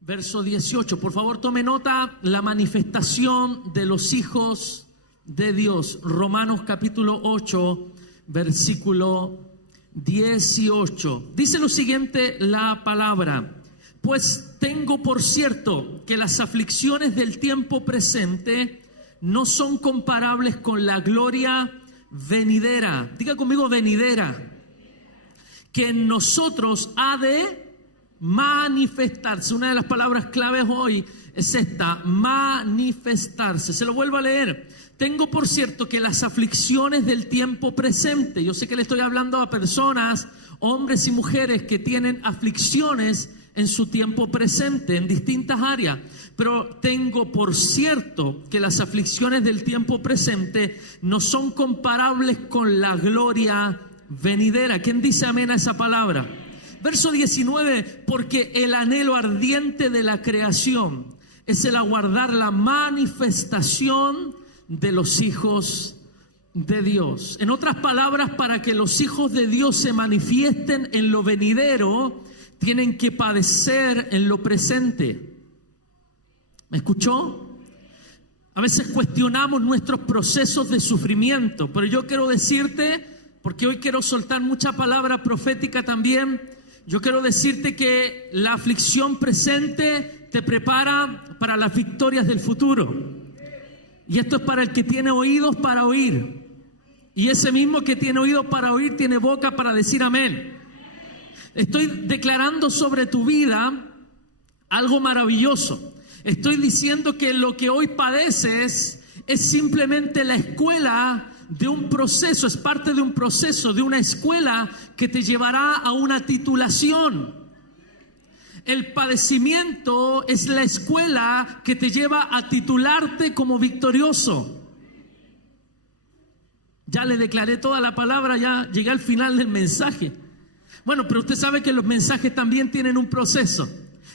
verso 18. Por favor, tome nota, la manifestación de los hijos de Dios. Romanos capítulo 8, versículo 18. Dice lo siguiente la palabra: pues tengo por cierto que las aflicciones del tiempo presente no son comparables con la gloria venidera. Diga conmigo, venidera. Que en nosotros ha de manifestarse. Una de las palabras claves hoy es esta: manifestarse. Se lo vuelvo a leer. Tengo por cierto que las aflicciones del tiempo presente, yo sé que le estoy hablando a personas, hombres y mujeres que tienen aflicciones en su tiempo presente, en distintas áreas, pero tengo por cierto que las aflicciones del tiempo presente no son comparables con la gloria venidera. ¿Quién dice amén a esa palabra? Verso 19, porque el anhelo ardiente de la creación es el aguardar la manifestación de los hijos de Dios. En otras palabras, para que los hijos de Dios se manifiesten en lo venidero, tienen que padecer en lo presente. ¿Me escuchó? A veces cuestionamos nuestros procesos de sufrimiento, pero yo quiero decirte, porque hoy quiero soltar mucha palabra profética también, yo quiero decirte que la aflicción presente te prepara para las victorias del futuro. Y esto es para el que tiene oídos para oír. Y ese mismo que tiene oídos para oír tiene boca para decir amén. Estoy declarando sobre tu vida algo maravilloso. Estoy diciendo que lo que hoy padeces es simplemente la escuela de un proceso, es parte de un proceso, de una escuela que te llevará a una titulación. El padecimiento es la escuela que te lleva a titularte como victorioso. Ya le declaré toda la palabra, ya llegué al final del mensaje. Bueno, pero usted sabe que los mensajes también tienen un proceso.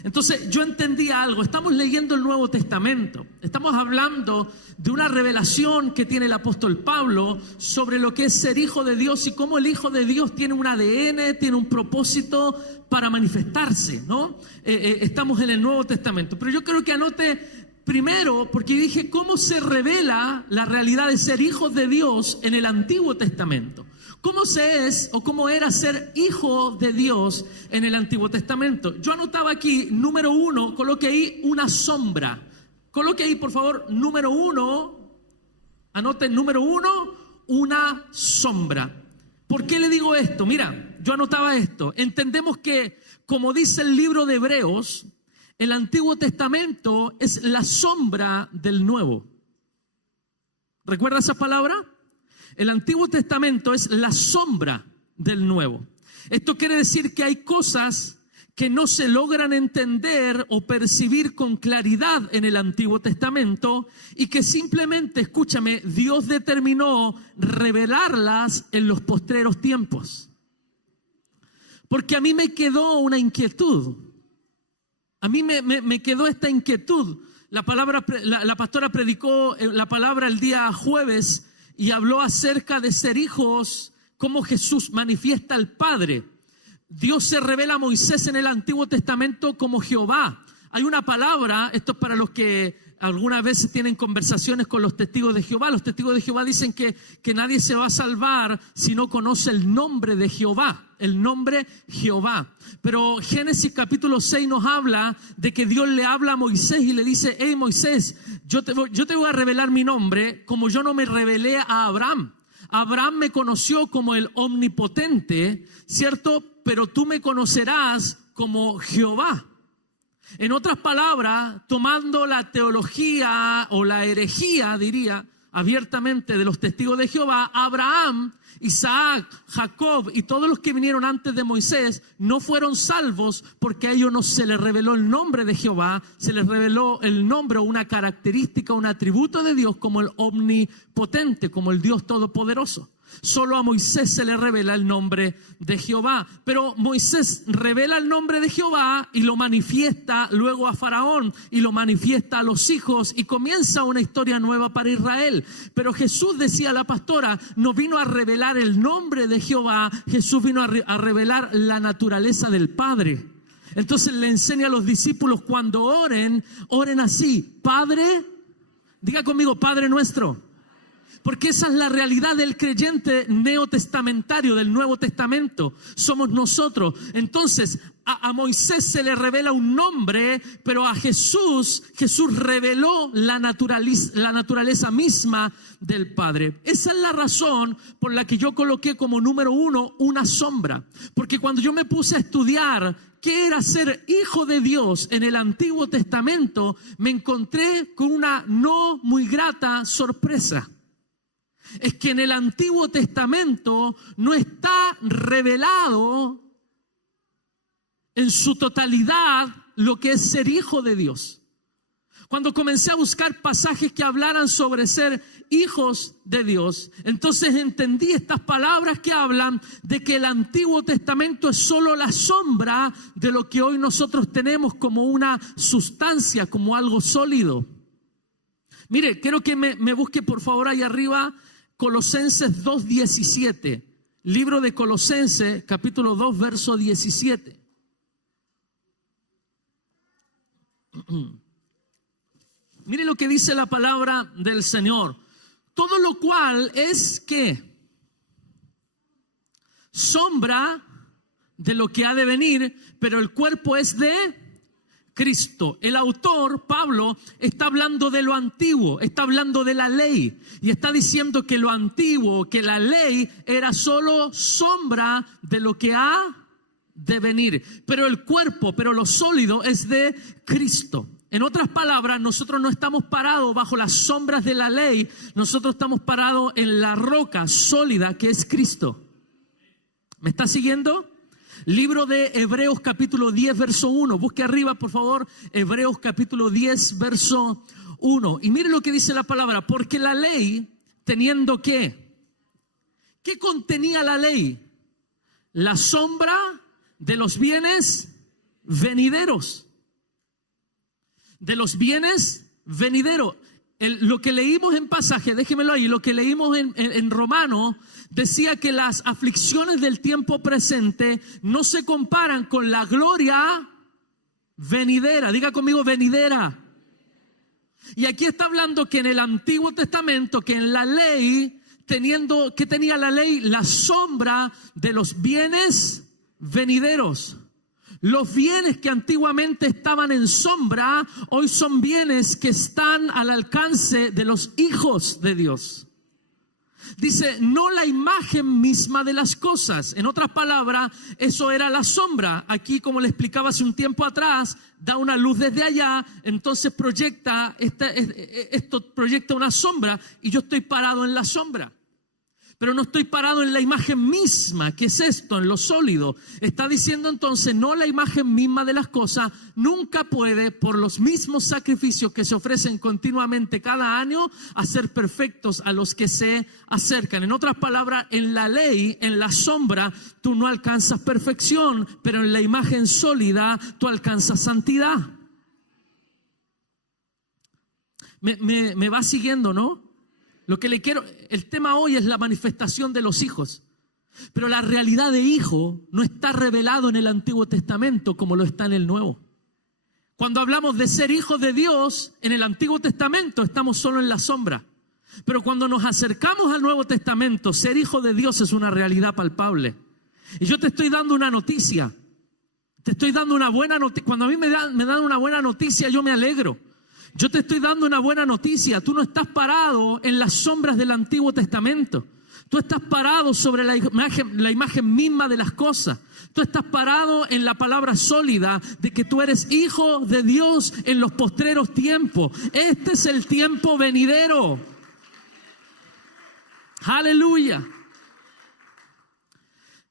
Entonces yo entendí algo. Estamos leyendo el Nuevo Testamento. Estamos hablando de una revelación que tiene el apóstol Pablo sobre lo que es ser hijo de Dios y cómo el hijo de Dios tiene un ADN, tiene un propósito para manifestarse, ¿no? Estamos en el Nuevo Testamento. Pero yo creo que anote primero, porque dije cómo se revela la realidad de ser hijos de Dios en el Antiguo Testamento. ¿Cómo se es o cómo era ser hijo de Dios en el Antiguo Testamento? Yo anotaba aquí, número 1, coloqué ahí una sombra. Coloque ahí, por favor, número 1, anoten número 1, una sombra. ¿Por qué le digo esto? Mira, yo anotaba esto. Entendemos que, como dice el libro de Hebreos, el Antiguo Testamento es la sombra del Nuevo. ¿Recuerda esa palabra? El Antiguo Testamento es la sombra del Nuevo. Esto quiere decir que hay cosas que no se logran entender o percibir con claridad en el Antiguo Testamento y que simplemente, escúchame, Dios determinó revelarlas en los postreros tiempos. Porque a mí me quedó una inquietud. A mí me quedó esta inquietud. La pastora predicó la palabra el día jueves y habló acerca de ser hijos, cómo Jesús manifiesta al Padre. Dios se revela a Moisés en el Antiguo Testamento como Jehová. Hay una palabra, esto es para los que algunas veces tienen conversaciones con los testigos de Jehová. Los testigos de Jehová dicen que nadie se va a salvar si no conoce el nombre de Jehová, el nombre Jehová. Pero Génesis capítulo 6 nos habla de que Dios le habla a Moisés y le dice: hey Moisés, yo te voy a revelar mi nombre como yo no me revelé a Abraham. Abraham me conoció como el omnipotente, ¿cierto? Pero tú me conocerás como Jehová. En otras palabras, tomando la teología o la herejía, diría, abiertamente de los testigos de Jehová, Abraham, Isaac, Jacob y todos los que vinieron antes de Moisés no fueron salvos porque a ellos no se les reveló el nombre de Jehová, se les reveló el nombre o una característica, un atributo de Dios como el omnipotente, como el Dios todopoderoso. Solo a Moisés se le revela el nombre de Jehová. Pero Moisés revela el nombre de Jehová y lo manifiesta luego a Faraón y lo manifiesta a los hijos y comienza una historia nueva para Israel. Pero Jesús, decía la pastora, no vino a revelar el nombre de Jehová, Jesús vino a revelar la naturaleza del Padre. Entonces le enseña a los discípulos cuando oren, oren así: Padre, diga conmigo, Padre nuestro. Porque esa es la realidad del creyente neotestamentario, del Nuevo Testamento. Somos nosotros. Entonces, a Moisés se le revela un nombre, pero a Jesús reveló la naturaleza misma del Padre. Esa es la razón por la que yo coloqué como número 1 una sombra. Porque cuando yo me puse a estudiar qué era ser hijo de Dios en el Antiguo Testamento, me encontré con una no muy grata sorpresa. Es que en el Antiguo Testamento no está revelado en su totalidad lo que es ser hijo de Dios. Cuando comencé a buscar pasajes que hablaran sobre ser hijos de Dios, entonces entendí estas palabras que hablan de que el Antiguo Testamento es solo la sombra de lo que hoy nosotros tenemos como una sustancia, como algo sólido. Mire, quiero que me busque por favor ahí arriba Colosenses 2:17, libro de Colosenses, capítulo 2, verso 17. Mire lo que dice la palabra del Señor. Todo lo cual es ¿qué? Sombra de lo que ha de venir, pero el cuerpo es de Cristo. El autor, Pablo, está hablando de lo antiguo, está hablando de la ley y está diciendo que lo antiguo, que la ley era solo sombra de lo que ha de venir, pero el cuerpo, pero lo sólido es de Cristo. En otras palabras, nosotros no estamos parados bajo las sombras de la ley, nosotros estamos parados en la roca sólida que es Cristo. ¿Me está siguiendo? Libro de Hebreos capítulo 10 verso 1. Busque arriba por favor Hebreos capítulo 10 verso 1. Y mire lo que dice la palabra. Porque la ley teniendo ¿qué contenía la ley? La sombra de los bienes venideros. De los bienes venideros. Lo que leímos en pasaje, déjemelo ahí, lo que leímos en Romano, decía que las aflicciones del tiempo presente no se comparan con la gloria venidera. Diga conmigo, venidera. Y aquí está hablando que en el Antiguo Testamento, que en la ley, que tenía la ley la sombra de los bienes venideros. Los bienes que antiguamente estaban en sombra, hoy son bienes que están al alcance de los hijos de Dios. Dice, no la imagen misma de las cosas. En otras palabras, eso era la sombra. Aquí, como le explicaba hace un tiempo atrás, da una luz desde allá, entonces esto proyecta una sombra y yo estoy parado en la sombra. Pero no estoy parado en la imagen misma. ¿Qué es esto? En lo sólido. Está diciendo entonces, no la imagen misma de las cosas nunca puede, por los mismos sacrificios que se ofrecen continuamente cada año, hacer perfectos a los que se acercan. En otras palabras, en la ley, en la sombra, tú no alcanzas perfección, pero en la imagen sólida tú alcanzas santidad. Me va siguiendo, ¿no? Lo que le quiero, el tema hoy es la manifestación de los hijos, pero la realidad de hijo no está revelado en el Antiguo Testamento como lo está en el Nuevo. Cuando hablamos de ser hijos de Dios, en el Antiguo Testamento estamos solo en la sombra, pero cuando nos acercamos al Nuevo Testamento, ser hijo de Dios es una realidad palpable. Y yo te estoy dando una noticia, te estoy dando una buena noticia. Cuando a mí me dan una buena noticia, yo me alegro. Yo te estoy dando una buena noticia. Tú no estás parado en las sombras del Antiguo Testamento. Tú estás parado sobre la imagen misma de las cosas. Tú estás parado en la palabra sólida de que tú eres hijo de Dios en los postreros tiempos. Este es el tiempo venidero. Aleluya.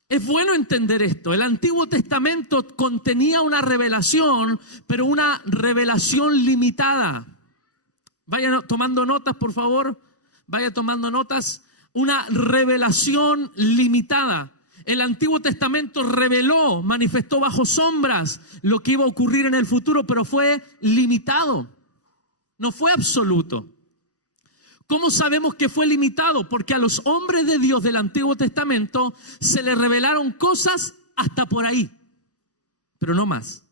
Es bueno entender esto. El Antiguo Testamento contenía una revelación, pero una revelación limitada. Vaya tomando notas, por favor. Vaya tomando notas. Una revelación limitada. El Antiguo Testamento reveló, manifestó bajo sombras lo que iba a ocurrir en el futuro, pero fue limitado. No fue absoluto. ¿Cómo sabemos que fue limitado? Porque a los hombres de Dios del Antiguo Testamento se les revelaron cosas hasta por ahí, pero no más.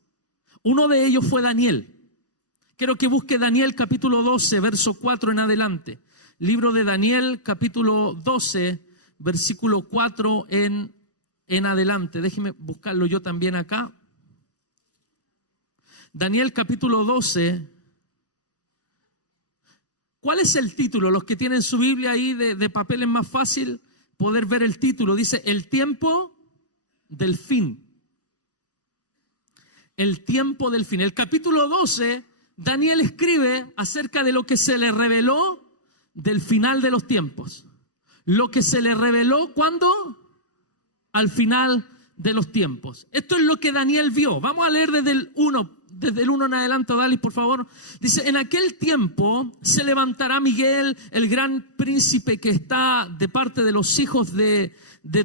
Uno de ellos fue Daniel. Quiero que busque Daniel capítulo 12, verso 4 en adelante. Libro de Daniel capítulo 12, versículo 4 en adelante. Déjeme buscarlo yo también acá. Daniel capítulo 12. ¿Cuál es el título? Los que tienen su Biblia ahí de papel es más fácil poder ver el título. Dice, el tiempo del fin. El tiempo del fin. El capítulo 12, Daniel escribe acerca de lo que se le reveló del final de los tiempos. Lo que se le reveló, ¿cuándo? Al final de los tiempos. Esto es lo que Daniel vio. Vamos a leer desde el 1 en adelante, Dalis, por favor. Dice, en aquel tiempo se levantará Miguel, el gran príncipe que está de parte de los hijos de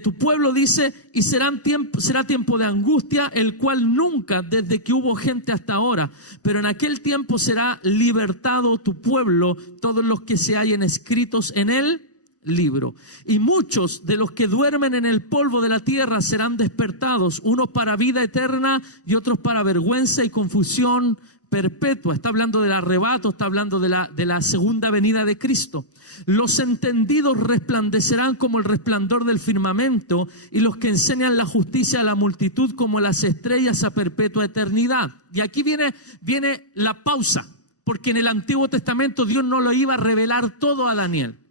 tu pueblo, dice, y será tiempo de angustia, el cual nunca, desde que hubo gente hasta ahora, pero en aquel tiempo será libertado tu pueblo, todos los que se hallen escritos en él libro. Y muchos de los que duermen en el polvo de la tierra serán despertados, unos para vida eterna y otros para vergüenza y confusión perpetua. Está hablando del arrebato, está hablando de la segunda venida de Cristo. Los entendidos resplandecerán como el resplandor del firmamento, y los que enseñan la justicia a la multitud como las estrellas a perpetua eternidad. Y aquí viene la pausa, porque en el Antiguo Testamento Dios no lo iba a revelar todo a Daniel.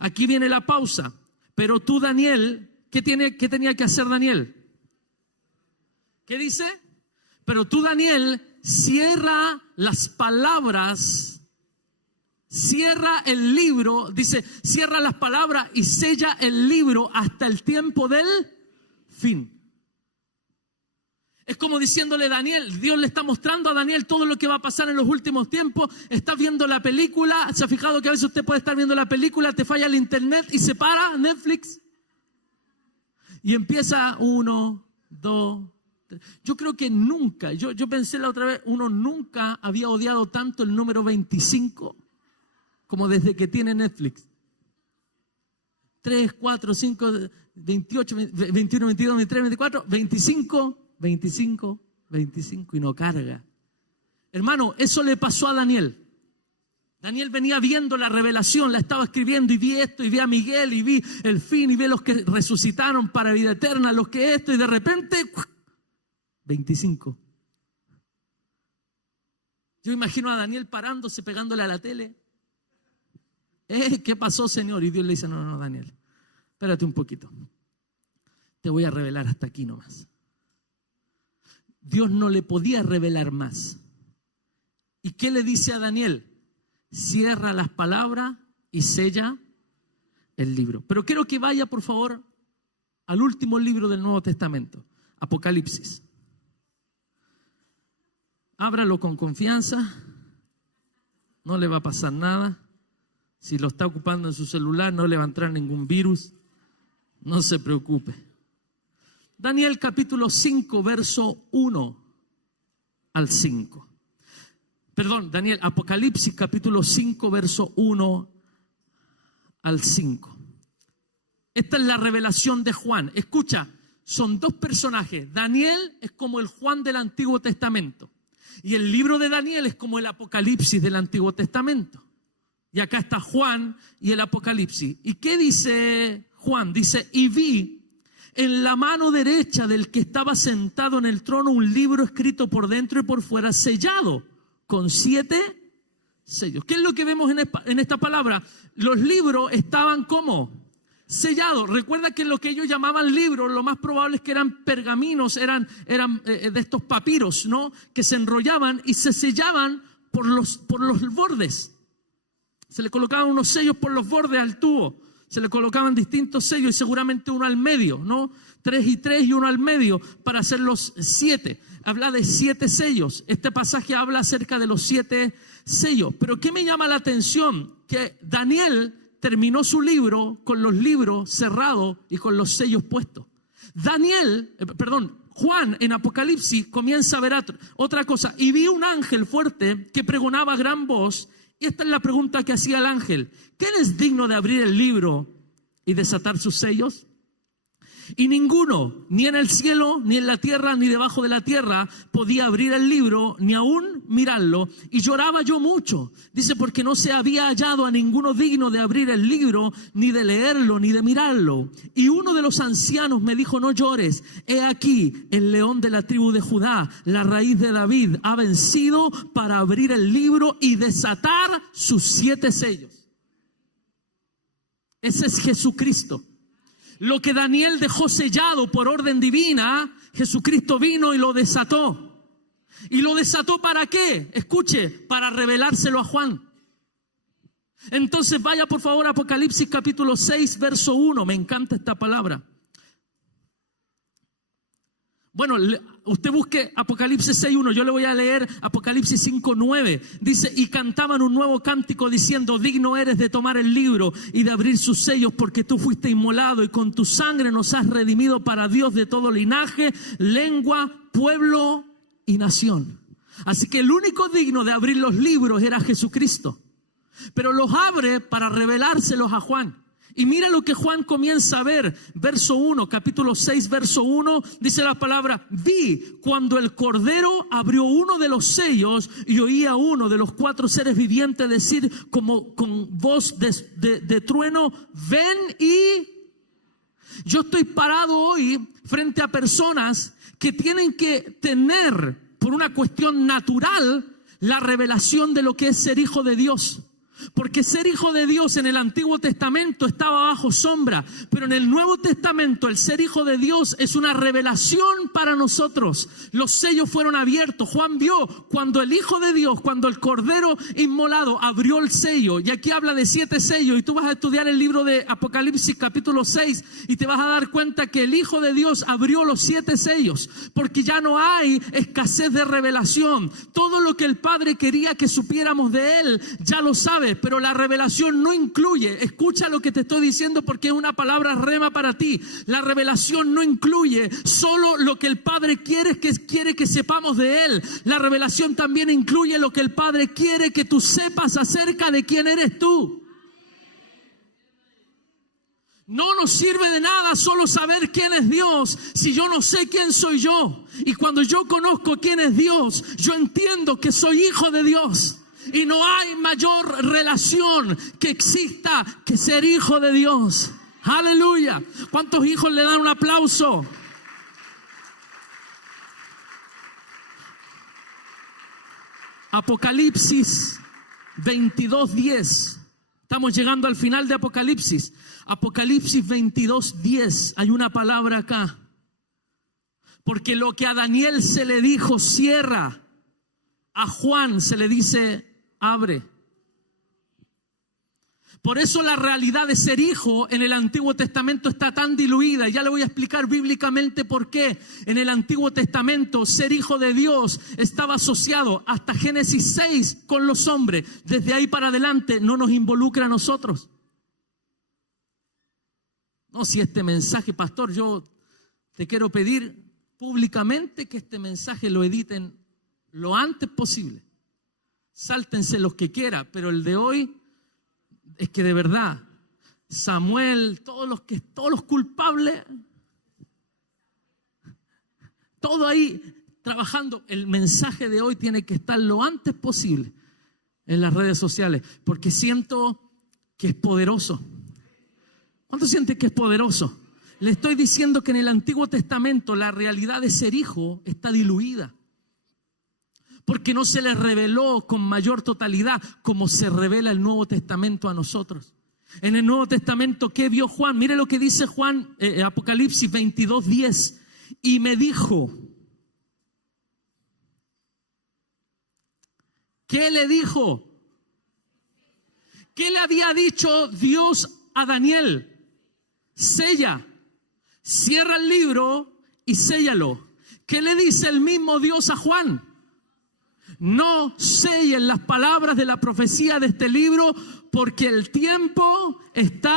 Aquí viene la pausa. Pero tú, Daniel, ¿qué tenía que hacer Daniel? ¿Qué dice? Pero tú, Daniel, cierra las palabras, cierra el libro, dice, cierra las palabras y sella el libro hasta el tiempo del fin. Es como diciéndole Daniel, Dios le está mostrando a Daniel todo lo que va a pasar en los últimos tiempos. Estás viendo la película, ¿se ha fijado que a veces usted puede estar viendo la película, te falla el internet y se para Netflix? Y empieza 1, 2, 3. Yo creo que nunca, yo pensé la otra vez, uno nunca había odiado tanto el número 25 como desde que tiene Netflix. 3, 4, 5, 28, 21, 22, 23, 24, 25... 25 y no carga. Hermano, eso le pasó a Daniel. Daniel venía viendo la revelación, la estaba escribiendo y vi esto y vi a Miguel y vi el fin y vi los que resucitaron para vida eterna, los que esto, y de repente 25. Yo imagino a Daniel parándose, pegándole a la tele. ¿Qué pasó, Señor? Y Dios le dice, no, Daniel, espérate un poquito. Te voy a revelar hasta aquí nomás. Dios no le podía revelar más. ¿Y qué le dice a Daniel? Cierra las palabras y sella el libro. Pero quiero que vaya, por favor, al último libro del Nuevo Testamento, Apocalipsis. Ábralo con confianza, no le va a pasar nada. Si lo está ocupando en su celular, no le va a entrar ningún virus. No se preocupe. Daniel capítulo 5, verso 1 al 5. Perdón, Daniel, Apocalipsis capítulo 5, verso 1 al 5. Esta es la revelación de Juan. Escucha, son dos personajes. Daniel es como el Juan del Antiguo Testamento. Y el libro de Daniel es como el Apocalipsis del Antiguo Testamento. Y acá está Juan y el Apocalipsis. ¿Y qué dice Juan? Dice, y vi en la mano derecha del que estaba sentado en el trono un libro escrito por dentro y por fuera, sellado con 7 sellos. ¿Qué es lo que vemos en esta palabra? Los libros estaban ¿cómo? Sellados. Recuerda que lo que ellos llamaban libros, lo más probable es que eran pergaminos, eran de estos papiros, ¿no? Que se enrollaban y se sellaban por los bordes. Se le colocaban unos sellos por los bordes al tubo. Se le colocaban distintos sellos y seguramente uno al medio, ¿no? 3 y 3 y uno al medio para hacer los 7. Habla de 7 sellos. Este pasaje habla acerca de los 7 sellos. Pero ¿qué me llama la atención? Que Daniel terminó su libro con los libros cerrados y con los sellos puestos. Juan en Apocalipsis comienza a ver otra cosa. Y vi un ángel fuerte que pregonaba a gran voz. Y esta es la pregunta que hacía el ángel. ¿Quién es digno de abrir el libro y desatar sus sellos? Y ninguno, ni en el cielo, ni en la tierra, ni debajo de la tierra, podía abrir el libro, ni aún mirarlo. Y lloraba yo mucho. Dice, porque no se había hallado a ninguno digno de abrir el libro, ni de leerlo, ni de mirarlo. Y uno de los ancianos me dijo, no llores. He aquí, el león de la tribu de Judá, la raíz de David, ha vencido para abrir el libro y desatar sus 7 sellos. Ese es Jesucristo. Lo que Daniel dejó sellado por orden divina, Jesucristo vino y lo desató. ¿Y lo desató para qué? Escuche, para revelárselo a Juan. Entonces vaya por favor a Apocalipsis capítulo 6, verso 1. Me encanta esta palabra. Bueno, usted busque Apocalipsis 6:1, yo le voy a leer Apocalipsis 5:9. Dice, y cantaban un nuevo cántico diciendo, digno eres de tomar el libro y de abrir sus sellos, porque tú fuiste inmolado y con tu sangre nos has redimido para Dios de todo linaje, lengua, pueblo y nación. Así que el único digno de abrir los libros era Jesucristo, pero los abre para revelárselos a Juan. Y mira lo que Juan comienza a ver, verso 1, capítulo 6, verso 1, dice la palabra, vi cuando el Cordero abrió uno de los sellos y oí a uno de los 4 seres vivientes decir como con voz de trueno, ven. Y yo estoy parado hoy frente a personas que tienen que tener, por una cuestión natural, la revelación de lo que es ser hijo de Dios. Porque ser hijo de Dios en el Antiguo Testamento estaba bajo sombra, pero en el Nuevo Testamento el ser hijo de Dios es una revelación para nosotros. Los sellos fueron abiertos. Juan vio cuando el Hijo de Dios, cuando el Cordero inmolado abrió el sello, y aquí habla de 7 sellos, y tú vas a estudiar el libro de Apocalipsis capítulo 6 y te vas a dar cuenta que el Hijo de Dios abrió los 7 sellos, porque ya no hay escasez de revelación. Todo lo que el Padre quería que supiéramos de Él, ya lo sabe. Pero la revelación no incluye, escucha lo que te estoy diciendo porque es una palabra rema para ti. La revelación no incluye solo lo que el Padre quiere que sepamos de Él. La revelación también incluye lo que el Padre quiere que tú sepas acerca de quién eres tú. No nos sirve de nada solo saber quién es Dios si yo no sé quién soy yo. Y cuando yo conozco quién es Dios, yo entiendo que soy hijo de Dios. Y no hay mayor relación que exista que ser hijo de Dios. Aleluya. ¿Cuántos hijos le dan un aplauso? Apocalipsis 22:10. Estamos llegando al final de Apocalipsis. Apocalipsis 22:10. Hay una palabra acá. Porque lo que a Daniel se le dijo cierra, a Juan se le dice abre. Por eso la realidad de ser hijo en el Antiguo Testamento está tan diluida. Ya le voy a explicar bíblicamente por qué. En el Antiguo Testamento ser hijo de Dios estaba asociado hasta Génesis 6 con los hombres. Desde ahí para adelante no nos involucra a nosotros. No, si este mensaje, pastor, yo te quiero pedir públicamente que este mensaje lo editen lo antes posible. Sáltense los que quieran, pero el de hoy es que de verdad, Samuel, todos los culpables, todo ahí trabajando. El mensaje de hoy tiene que estar lo antes posible en las redes sociales, porque siento que es poderoso. ¿Cuánto siente que es poderoso? Le estoy diciendo que en el Antiguo Testamento la realidad de ser hijo está diluida, porque no se les reveló con mayor totalidad como se revela el Nuevo Testamento a nosotros. En el Nuevo Testamento, ¿qué vio Juan? Mire lo que dice Juan, Apocalipsis 22:10. Y me dijo, ¿qué le dijo? ¿Qué le había dicho Dios a Daniel? Sella, cierra el libro y séllalo. ¿Qué le dice el mismo Dios a Juan? No sellen las palabras de la profecía de este libro, porque el tiempo está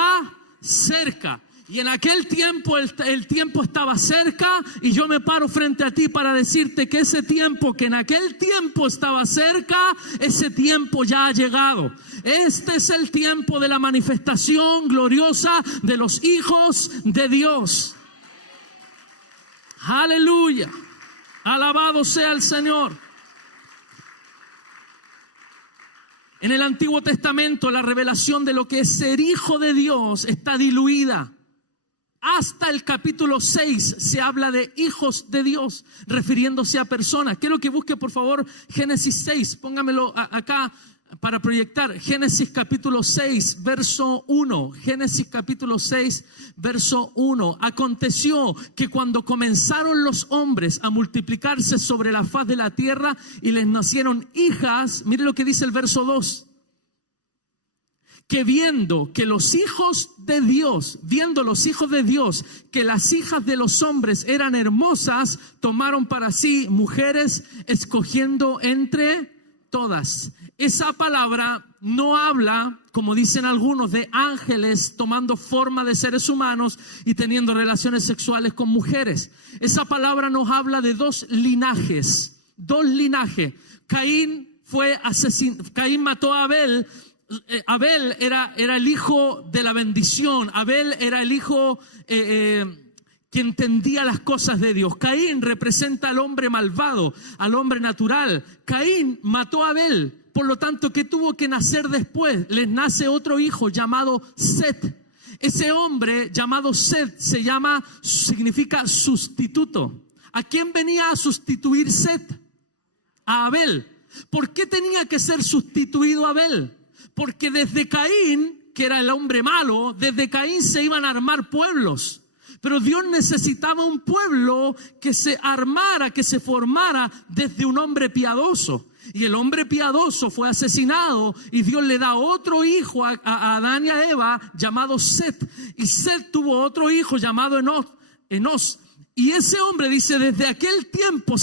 cerca. Y en aquel tiempo, el tiempo estaba cerca, y yo me paro frente a ti para decirte que ese tiempo, que en aquel tiempo estaba cerca, ese tiempo ya ha llegado. Este es el tiempo de la manifestación gloriosa de los hijos de Dios. Aleluya. Alabado sea el Señor. En el Antiguo Testamento la revelación de lo que es ser hijo de Dios está diluida. Hasta el capítulo 6 se habla de hijos de Dios, refiriéndose a personas. Quiero que busque por favor Génesis 6, póngamelo acá para proyectar. Génesis capítulo 6, verso 1. Génesis capítulo 6, verso 1. Aconteció que cuando comenzaron los hombres a multiplicarse sobre la faz de la tierra y les nacieron hijas, mire lo que dice el verso 2. Que viendo los hijos de Dios, que las hijas de los hombres eran hermosas, tomaron para sí mujeres, escogiendo entre todas. Esa palabra no habla, como dicen algunos, de ángeles tomando forma de seres humanos y teniendo relaciones sexuales con mujeres. Esa palabra nos habla de dos linajes. Caín mató a Abel. Abel era el hijo de la bendición. Abel era el hijo que entendía las cosas de Dios. Caín representa al hombre malvado, al hombre natural. Caín mató a Abel, por lo tanto, ¿qué tuvo que nacer después? Les nace otro hijo llamado Set. Ese hombre llamado Set significa sustituto. ¿A quién venía a sustituir Set? A Abel. ¿Por qué tenía que ser sustituido Abel? Porque desde Caín, que era el hombre malo, desde Caín se iban a armar pueblos. Pero Dios necesitaba un pueblo que se armara, que se formara desde un hombre piadoso. Y el hombre piadoso fue asesinado y Dios le da otro hijo a Adán y a Eva llamado Set. Y Set tuvo otro hijo llamado Enos. Y ese hombre dice, desde aquel tiempo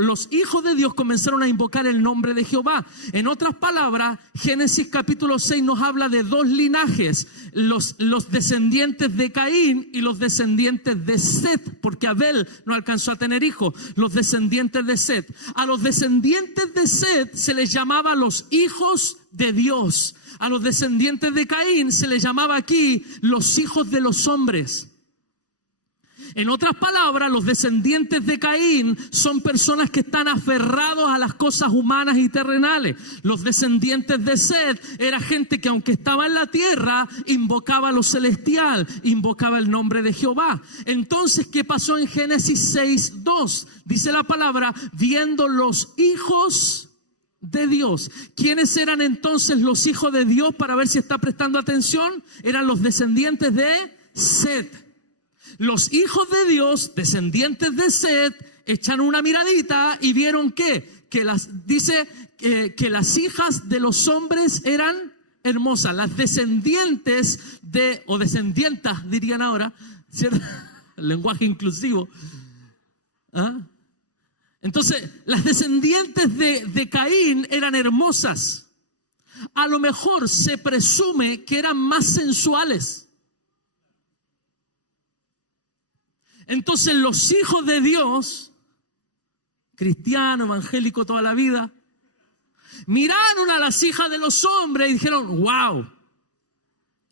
los hijos de Dios comenzaron a invocar el nombre de Jehová. En otras palabras, Génesis capítulo 6 nos habla de dos linajes, los descendientes de Caín y los descendientes de Set, porque Abel no alcanzó a tener hijos, los descendientes de Set. A los descendientes de Set se les llamaba los hijos de Dios. A los descendientes de Caín se les llamaba aquí los hijos de los hombres. En otras palabras, los descendientes de Caín son personas que están aferrados a las cosas humanas y terrenales. Los descendientes de Set era gente que aunque estaba en la tierra, invocaba lo celestial, invocaba el nombre de Jehová. Entonces, ¿qué pasó en Génesis 6:2? Dice la palabra, viendo los hijos de Dios. ¿Quiénes eran entonces los hijos de Dios? Para ver si está prestando atención. Eran los descendientes de Set. Los hijos de Dios, descendientes de Set, echan una miradita y vieron que las hijas de los hombres eran hermosas. Las descendientes o descendientas, dirían ahora, ¿cierto? El lenguaje inclusivo. ¿Ah? Entonces, las descendientes de Caín eran hermosas. A lo mejor se presume que eran más sensuales. Entonces los hijos de Dios, cristiano, evangélico toda la vida, miraron a las hijas de los hombres y dijeron, wow,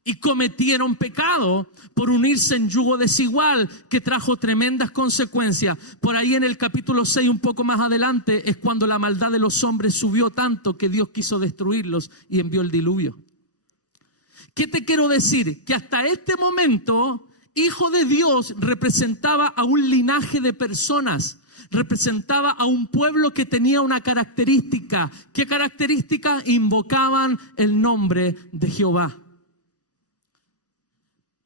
y cometieron pecado por unirse en yugo desigual que trajo tremendas consecuencias. Por ahí en el capítulo 6, un poco más adelante, es cuando la maldad de los hombres subió tanto que Dios quiso destruirlos y envió el diluvio. ¿Qué te quiero decir? Que hasta este momento, hijo de Dios representaba a un linaje de personas, representaba a un pueblo que tenía una característica. ¿Qué característica? Invocaban el nombre de Jehová.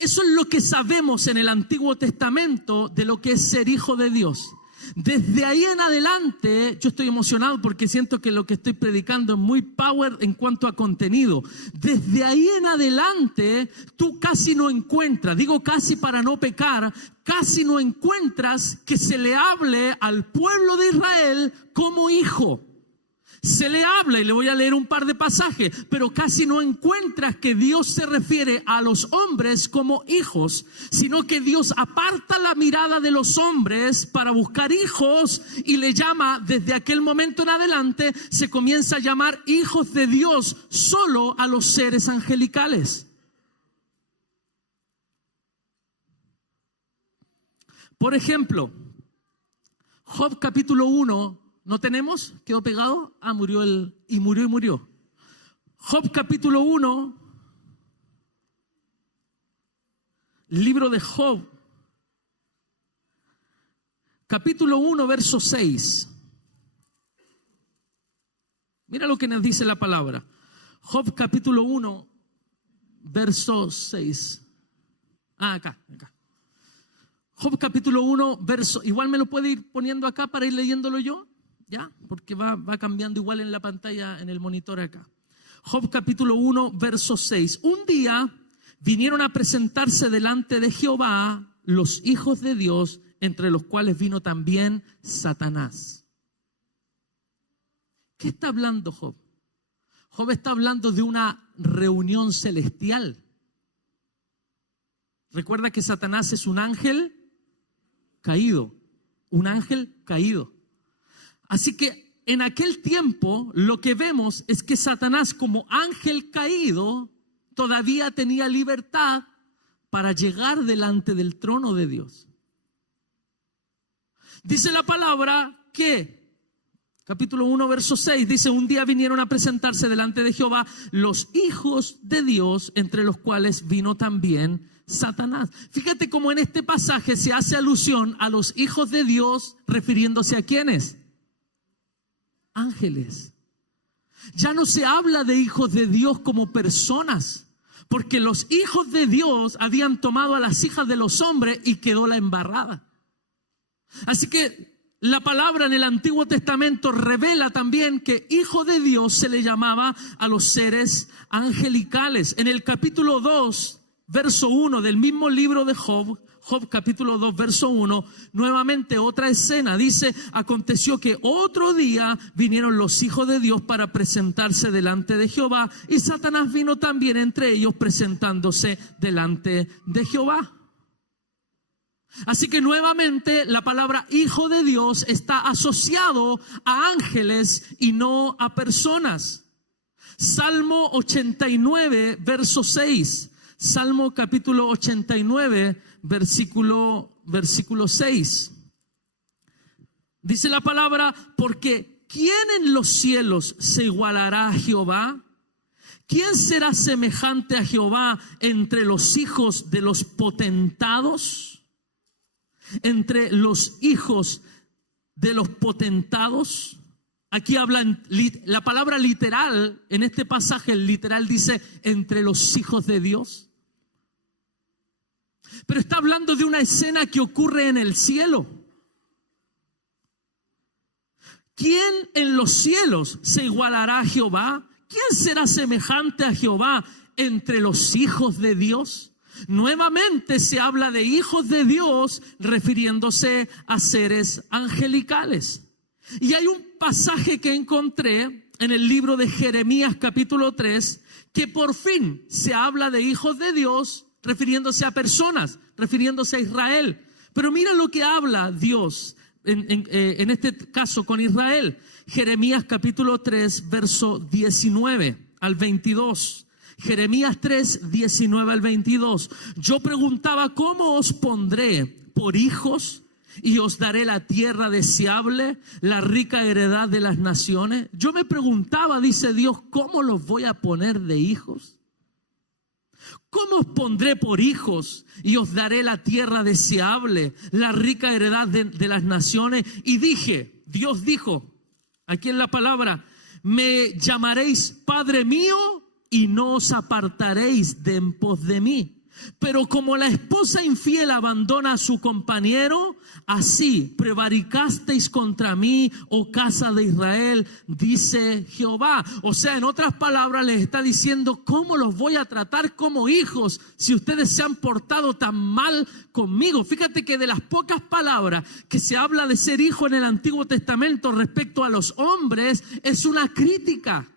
Eso es lo que sabemos en el Antiguo Testamento de lo que es ser hijo de Dios. Desde ahí en adelante, yo estoy emocionado porque siento que lo que estoy predicando es muy power en cuanto a contenido. Desde ahí en adelante, tú casi no encuentras, digo casi para no pecar, casi no encuentras que se le hable al pueblo de Israel como hijo. Se le habla, y le voy a leer un par de pasajes, pero casi no encuentras que Dios se refiere a los hombres como hijos, sino que Dios aparta la mirada de los hombres para buscar hijos y le llama, desde aquel momento en adelante, se comienza a llamar hijos de Dios solo a los seres angelicales. Por ejemplo, Job capítulo 1, ¿no tenemos? ¿Quedó pegado? Murió y murió. Job capítulo 1, libro de Job, capítulo 1, verso 6. Mira lo que nos dice la palabra. Job capítulo 1, verso 6. Acá. Job capítulo 1, verso, igual me lo puede ir poniendo acá para ir leyéndolo yo, ¿ya? Porque va cambiando igual en la pantalla, en el monitor acá. Job capítulo 1, verso 6. Un día vinieron a presentarse delante de Jehová los hijos de Dios, entre los cuales vino también Satanás. ¿Qué está hablando Job? Job está hablando de una reunión celestial. Recuerda que Satanás es un ángel caído, Así que en aquel tiempo lo que vemos es que Satanás, como ángel caído, todavía tenía libertad para llegar delante del trono de Dios. Dice la palabra que, capítulo 1, verso 6, dice: un día vinieron a presentarse delante de Jehová los hijos de Dios, entre los cuales vino también Satanás. Fíjate cómo en este pasaje se hace alusión a los hijos de Dios, refiriéndose a ¿quiénes? Ángeles. Ya no se habla de hijos de Dios como personas, porque los hijos de Dios habían tomado a las hijas de los hombres y quedó la embarrada. Así que la palabra en el Antiguo Testamento revela también que hijo de Dios se le llamaba a los seres angelicales. En el capítulo 2, verso 1 del mismo libro de Job, Job capítulo 2, verso 1, nuevamente otra escena. Dice: aconteció que otro día vinieron los hijos de Dios para presentarse delante de Jehová, y Satanás vino también entre ellos, presentándose delante de Jehová. Así que nuevamente la palabra hijo de Dios está asociado a ángeles y no a personas. Salmo 89, verso 6. Salmo capítulo 89, versículo 6. Dice la palabra: porque ¿quién en los cielos se igualará a Jehová? ¿Quién será semejante a Jehová entre los hijos de los potentados? Entre los hijos de los potentados. Aquí hablan, la palabra literal, en este pasaje el literal dice entre los hijos de Dios. Pero está hablando de una escena que ocurre en el cielo. ¿Quién en los cielos se igualará a Jehová? ¿Quién será semejante a Jehová entre los hijos de Dios? Nuevamente se habla de hijos de Dios refiriéndose a seres angelicales. Y hay un pasaje que encontré en el libro de Jeremías capítulo 3 que por fin se habla de hijos de Dios refiriéndose a personas, refiriéndose a Israel. Pero mira lo que habla Dios en este caso con Israel. Jeremías capítulo 3, verso 19 al 22. Jeremías 3, 19 al 22. Yo preguntaba: ¿cómo os pondré por hijos y os daré la tierra deseable, la rica heredad de las naciones? Yo me preguntaba, dice Dios, ¿cómo los voy a poner de hijos? ¿Cómo os pondré por hijos y os daré la tierra deseable, la rica heredad de las naciones? Y dije, Dios dijo, aquí en la palabra: me llamaréis Padre mío y no os apartaréis de en pos de mí. Pero como la esposa infiel abandona a su compañero, así prevaricasteis contra mí, oh casa de Israel, dice Jehová. O sea, en otras palabras les está diciendo: ¿cómo los voy a tratar como hijos si ustedes se han portado tan mal conmigo? Fíjate que de las pocas palabras que se habla de ser hijo en el Antiguo Testamento respecto a los hombres, es una crítica.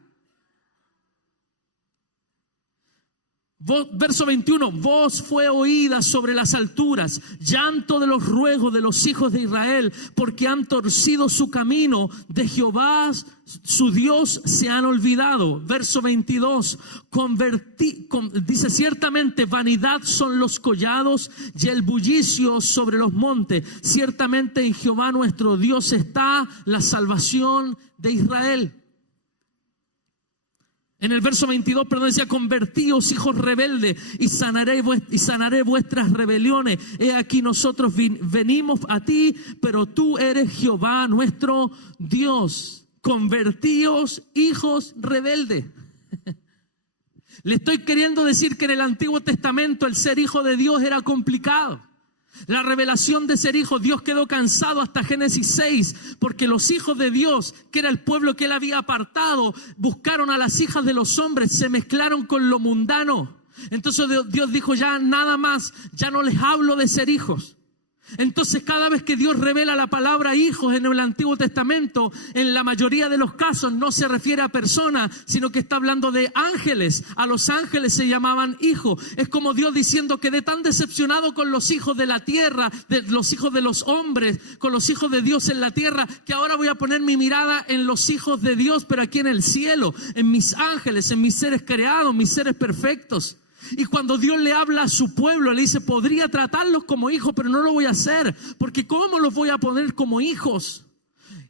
Verso 21, voz fue oída sobre las alturas, llanto de los ruegos de los hijos de Israel, porque han torcido su camino, de Jehová su Dios se han olvidado. Verso 22, dice ciertamente vanidad son los collados y el bullicio sobre los montes, ciertamente en Jehová nuestro Dios está la salvación de Israel. En el verso 22, decía, convertíos hijos rebeldes y sanaré vuestras rebeliones. He aquí nosotros venimos a ti, pero tú eres Jehová nuestro Dios. Convertíos hijos rebeldes. Le estoy queriendo decir que en el Antiguo Testamento el ser hijo de Dios era complicado. La revelación de ser hijo, Dios quedó cansado hasta Génesis 6, porque los hijos de Dios, que era el pueblo que él había apartado, buscaron a las hijas de los hombres, se mezclaron con lo mundano. Entonces Dios dijo, ya nada más, ya no les hablo de ser hijos. Entonces cada vez que Dios revela la palabra hijos en el Antiguo Testamento, en la mayoría de los casos no se refiere a personas, sino que está hablando de ángeles. A los ángeles se llamaban hijos. Es como Dios diciendo, quedé tan decepcionado con los hijos de la tierra, de los hijos de los hombres, con los hijos de Dios en la tierra, que ahora voy a poner mi mirada en los hijos de Dios, pero aquí en el cielo, en mis ángeles, en mis seres creados, mis seres perfectos. Y cuando Dios le habla a su pueblo, le dice, podría tratarlos como hijos, pero no lo voy a hacer, porque ¿cómo los voy a poner como hijos?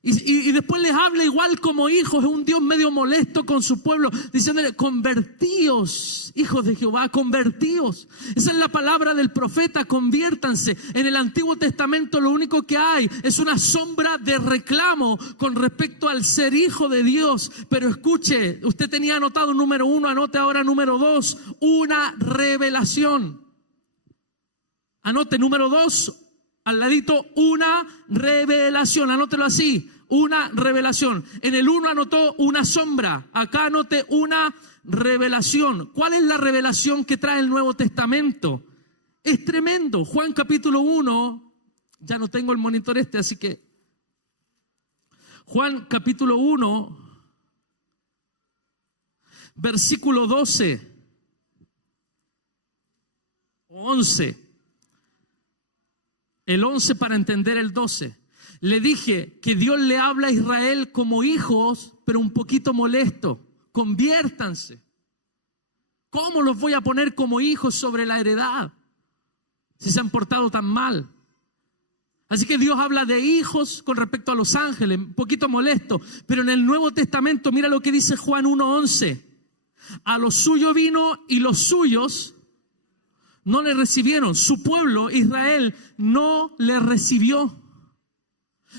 Y después les habla igual como hijos. Es un Dios medio molesto con su pueblo, diciéndole, convertíos, hijos de Jehová, convertíos. Esa es la palabra del profeta, conviértanse. En el Antiguo Testamento lo único que hay es una sombra de reclamo con respecto al ser hijo de Dios. Pero escuche, usted tenía anotado número 1, anote ahora número 2, una revelación. Anote número 2, al ladito, una revelación. Anótelo así, una revelación. En el 1 anotó una sombra, acá anote una revelación. ¿Cuál es la revelación que trae el Nuevo Testamento? Es tremendo. Juan capítulo 1, ya no tengo el monitor así que Juan capítulo 1, versículo 12 o 11. El 11 para entender el 12. Le dije que Dios le habla a Israel como hijos, pero un poquito molesto. Conviértanse. ¿Cómo los voy a poner como hijos sobre la heredad si se han portado tan mal? Así que Dios habla de hijos con respecto a los ángeles, un poquito molesto. Pero en el Nuevo Testamento, mira lo que dice Juan 1:11. A los suyos vino y los suyos no le recibieron. Su pueblo, Israel, no le recibió.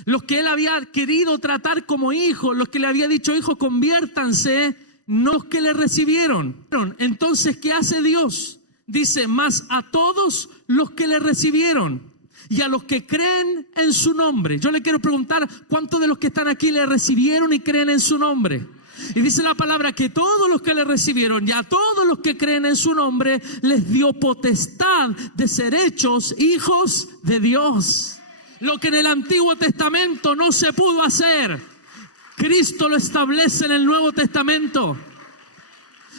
Los que él había querido tratar como hijos, los que le había dicho, hijos, conviértanse, no los que le recibieron. Entonces, ¿qué hace Dios? Dice, más a todos los que le recibieron y a los que creen en su nombre. Yo le quiero preguntar, ¿cuántos de los que están aquí le recibieron y creen en su nombre? Y dice la palabra que todos los que le recibieron y a todos los que creen en su nombre les dio potestad de ser hechos hijos de Dios. Lo que en el Antiguo Testamento no se pudo hacer, Cristo lo establece en el Nuevo Testamento.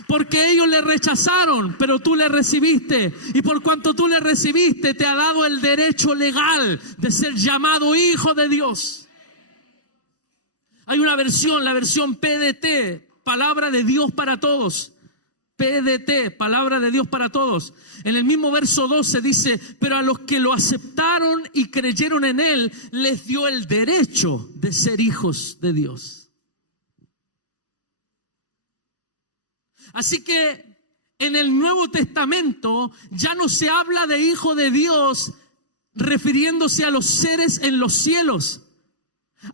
Porque ellos le rechazaron, pero tú le recibiste. Y por cuanto tú le recibiste, te ha dado el derecho legal de ser llamado hijo de Dios. Hay una versión, la versión PDT, palabra de Dios para todos. PDT, palabra de Dios para todos. En el mismo verso 12 dice, pero a los que lo aceptaron y creyeron en él, les dio el derecho de ser hijos de Dios. Así que en el Nuevo Testamento ya no se habla de hijo de Dios refiriéndose a los seres en los cielos.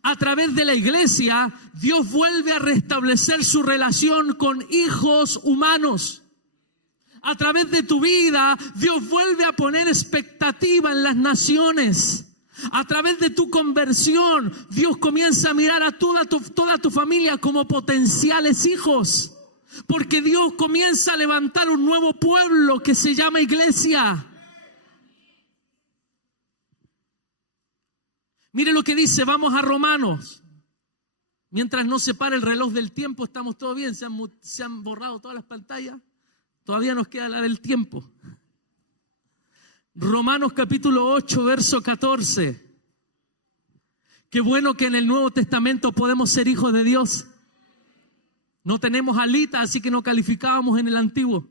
A través de la iglesia, Dios vuelve a restablecer su relación con hijos humanos. A través de tu vida, Dios vuelve a poner expectativa en las naciones. A través de tu conversión, Dios comienza a mirar a toda tu familia como potenciales hijos. Porque Dios comienza a levantar un nuevo pueblo que se llama iglesia. Mire lo que dice, vamos a Romanos. Mientras no se para el reloj del tiempo, estamos todo bien. Se han borrado todas las pantallas. Todavía nos queda la del tiempo. Romanos capítulo 8, verso 14. Qué bueno que en el Nuevo Testamento podemos ser hijos de Dios. No tenemos alitas, así que no calificábamos en el Antiguo.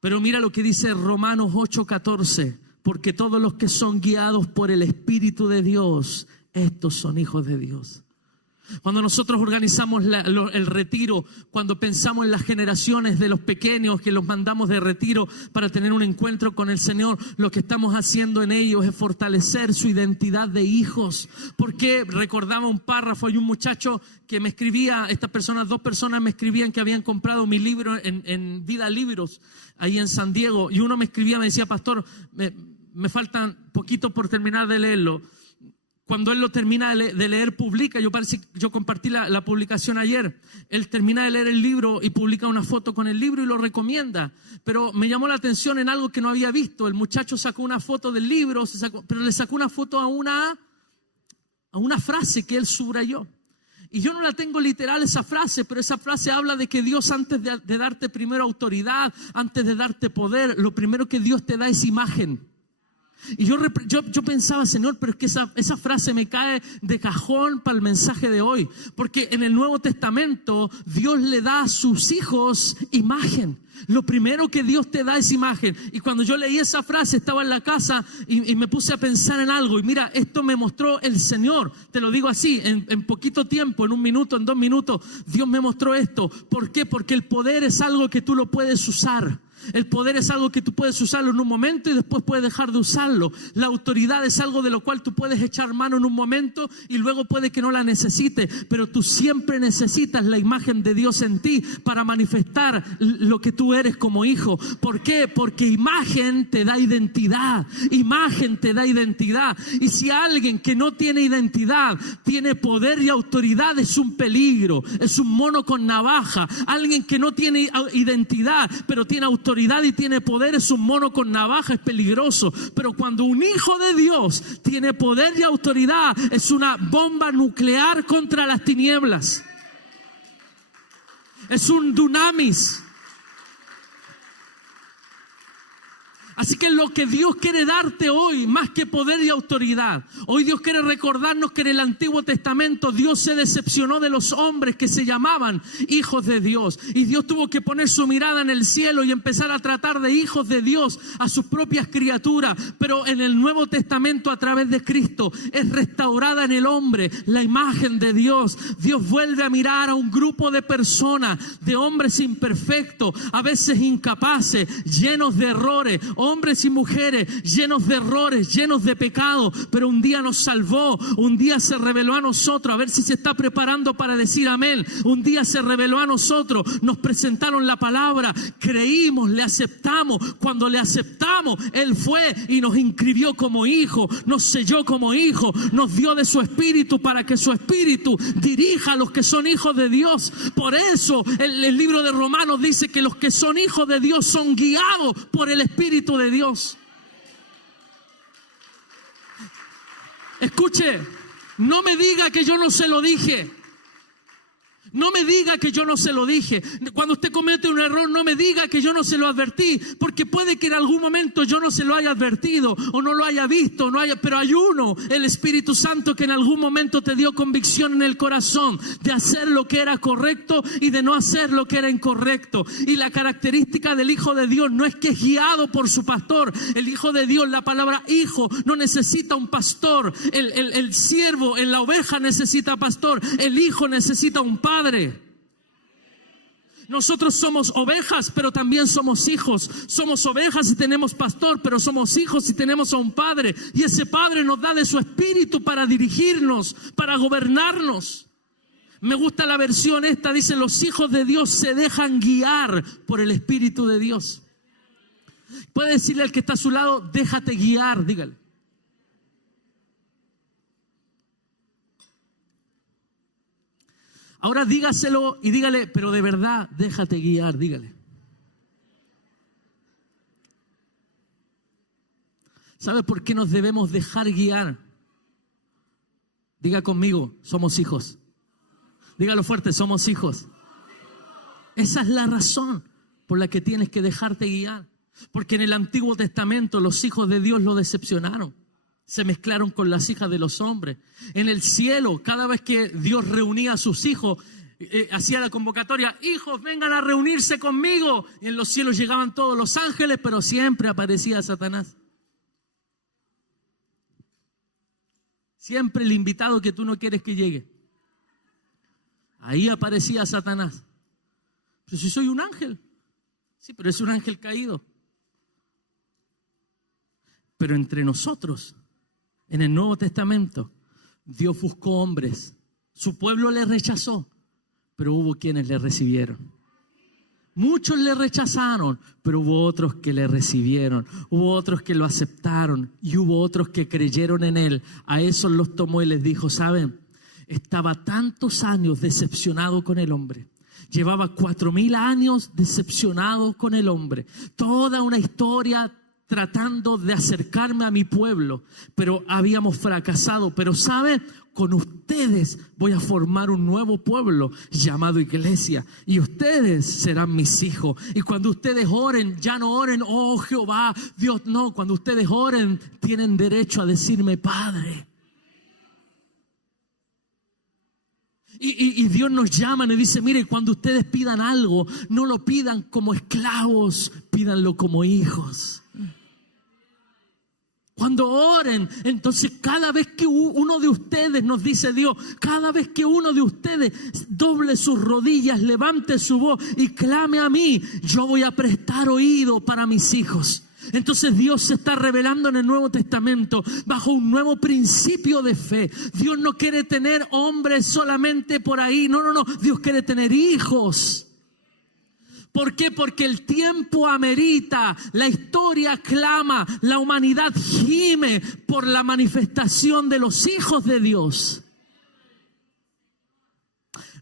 Pero mira lo que dice Romanos 8:14. Porque todos los que son guiados por el Espíritu de Dios, estos son hijos de Dios. Cuando nosotros organizamos el retiro, cuando pensamos en las generaciones de los pequeños que los mandamos de retiro para tener un encuentro con el Señor, lo que estamos haciendo en ellos es fortalecer su identidad de hijos. Porque recordaba un párrafo, hay un muchacho que me escribía, dos personas me escribían que habían comprado mi libro en Vida Libros, ahí en San Diego, y uno me escribía, me decía, pastor, me faltan poquito por terminar de leerlo. Cuando él lo termina de leer, publica. Yo compartí la publicación ayer. Él termina de leer el libro y publica una foto con el libro y lo recomienda. Pero me llamó la atención en algo que no había visto. El muchacho sacó una foto del libro, pero le sacó una foto a una frase que él subrayó. Y yo no la tengo literal esa frase, pero esa frase habla de que Dios, antes de darte primero autoridad, antes de darte poder, lo primero que Dios te da es imagen. Y yo pensaba, Señor, pero es que esa frase me cae de cajón para el mensaje de hoy. Porque en el Nuevo Testamento Dios le da a sus hijos imagen. Lo primero que Dios te da es imagen. Y cuando yo leí esa frase, estaba en la casa y me puse a pensar en algo. Y mira, esto me mostró el Señor. Te lo digo así, en poquito tiempo, en 1 minuto, en 2 minutos, Dios me mostró esto. ¿Por qué? Porque el poder es algo que tú lo puedes usar. El poder es algo que tú puedes usarlo en un momento y después puedes dejar de usarlo. La autoridad es algo de lo cual tú puedes echar mano en un momento y luego puede que no la necesites, pero tú siempre necesitas la imagen de Dios en ti para manifestar lo que tú eres como hijo. ¿Por qué? Porque imagen te da identidad. Imagen te da identidad. Y si alguien que no tiene identidad tiene poder y autoridad, es un peligro, es un mono con navaja. Alguien que no tiene identidad pero tiene autoridad y tiene poder, es un mono con navaja, es peligroso. Pero cuando un hijo de Dios tiene poder y autoridad, es una bomba nuclear contra las tinieblas. Es un dunamis. Así que lo que Dios quiere darte hoy, más que poder y autoridad, hoy Dios quiere recordarnos que en el Antiguo Testamento Dios se decepcionó de los hombres que se llamaban hijos de Dios. Y Dios tuvo que poner su mirada en el cielo y empezar a tratar de hijos de Dios a sus propias criaturas. Pero en el Nuevo Testamento, a través de Cristo, es restaurada en el hombre la imagen de Dios. Dios vuelve a mirar a un grupo de personas, de hombres imperfectos, a veces incapaces, llenos de errores, hombres y mujeres llenos de errores, llenos de pecado, pero un día nos salvó, un día se reveló a nosotros. A ver si se está preparando para decir amén. Un día se reveló a nosotros, nos presentaron la palabra, creímos, le aceptamos. Cuando le aceptamos, Él fue y nos inscribió como hijo, nos selló como hijo, nos dio de su espíritu para que su espíritu dirija a los que son hijos de Dios. Por eso el libro de Romanos dice que los que son hijos de Dios son guiados por el Espíritu de Dios. Escuche, no me diga que yo no se lo dije. No me diga que yo no se lo dije. Cuando usted comete un error, no me diga que yo no se lo advertí, porque puede que en algún momento yo no se lo haya advertido o no lo haya visto, pero hay uno, el Espíritu Santo, que en algún momento te dio convicción en el corazón de hacer lo que era correcto y de no hacer lo que era incorrecto. Y la característica del Hijo de Dios no es que es guiado por su pastor. El Hijo de Dios, la palabra hijo, no necesita un pastor. El siervo, la oveja necesita pastor. El hijo necesita un padre. Nosotros somos ovejas, pero también somos hijos. Somos ovejas y tenemos pastor, pero somos hijos y tenemos a un padre. Y ese padre nos da de su espíritu para dirigirnos, para gobernarnos. Me gusta la versión esta, dice: los hijos de Dios se dejan guiar por el Espíritu de Dios. Puede decirle al que está a su lado: déjate guiar, dígale. Ahora dígaselo y dígale: pero de verdad, déjate guiar, dígale. ¿Sabe por qué nos debemos dejar guiar? Diga conmigo: somos hijos. Dígalo fuerte, somos hijos. Esa es la razón por la que tienes que dejarte guiar. Porque en el Antiguo Testamento los hijos de Dios lo decepcionaron. Se mezclaron con las hijas de los hombres. En el cielo, cada vez que Dios reunía a sus hijos, hacía la convocatoria: hijos, vengan a reunirse conmigo. Y en los cielos llegaban todos los ángeles, pero siempre aparecía Satanás. Siempre el invitado que tú no quieres que llegue. Ahí aparecía Satanás. Pero si soy un ángel. Sí, pero es un ángel caído. Pero entre nosotros, en el Nuevo Testamento, Dios buscó hombres. Su pueblo le rechazó, pero hubo quienes le recibieron. Muchos le rechazaron, pero hubo otros que le recibieron. Hubo otros que lo aceptaron y hubo otros que creyeron en él. A esos los tomó y les dijo: ¿saben? Estaba tantos años decepcionado con el hombre. Llevaba 4,000 años decepcionado con el hombre. Toda una historia tratando de acercarme a mi pueblo, pero habíamos fracasado. Pero ¿sabe? Con ustedes voy a formar un nuevo pueblo llamado iglesia, y ustedes serán mis hijos. Y cuando ustedes oren, ya no oren: oh Jehová, Dios, no. Cuando ustedes oren, tienen derecho a decirme Padre. Y Dios nos llama y nos dice: mire, cuando ustedes pidan algo, no lo pidan como esclavos, pídanlo como hijos. Cuando oren, entonces cada vez que uno de ustedes, nos dice Dios, cada vez que uno de ustedes doble sus rodillas, levante su voz y clame a mí, yo voy a prestar oído para mis hijos. Entonces Dios se está revelando en el Nuevo Testamento bajo un nuevo principio de fe. Dios no quiere tener hombres solamente por ahí. No. Dios quiere tener hijos. ¿Por qué? Porque el tiempo amerita, la historia clama, la humanidad gime por la manifestación de los hijos de Dios.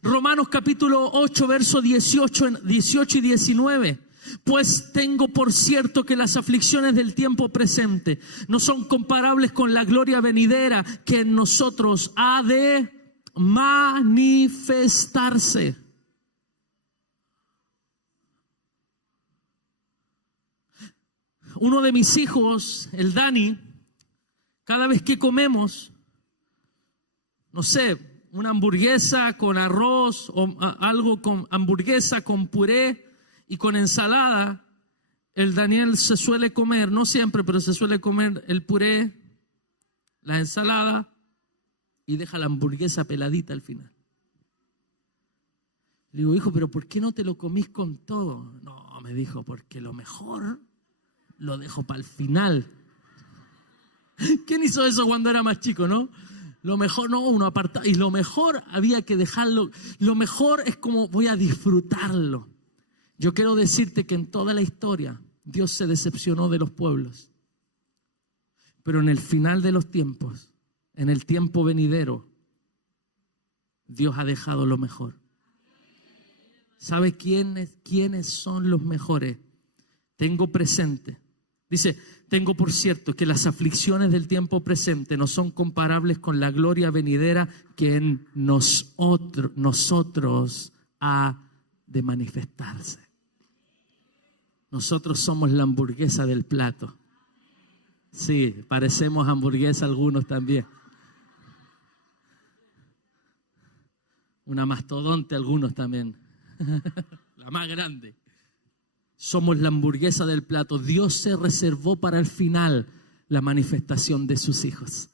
Romanos capítulo 8, versos 18 y 19. Pues tengo por cierto que las aflicciones del tiempo presente no son comparables con la gloria venidera que en nosotros ha de manifestarse. Uno de mis hijos, el Dani, cada vez que comemos, no sé, una hamburguesa con arroz o algo con hamburguesa con puré y con ensalada, el Daniel se suele comer, no siempre, pero se suele comer el puré, la ensalada y deja la hamburguesa peladita al final. Le digo: hijo, pero ¿por qué no te lo comís con todo? No, me dijo, porque lo mejor lo dejo para el final. ¿Quién hizo eso cuando era más chico, no? Lo mejor, no, uno aparta. Y lo mejor había que dejarlo. Lo mejor es como voy a disfrutarlo. Yo quiero decirte que en toda la historia Dios se decepcionó de los pueblos. Pero en el final de los tiempos, en el tiempo venidero, Dios ha dejado lo mejor. ¿Sabe quiénes son los mejores? Tengo presente. Dice: tengo por cierto que las aflicciones del tiempo presente no son comparables con la gloria venidera que en nosotros ha de manifestarse. Nosotros somos la hamburguesa del plato. Sí, parecemos hamburguesa algunos también. Una mastodonte algunos también. La más grande. Somos la hamburguesa del plato. Dios se reservó para el final la manifestación de sus hijos.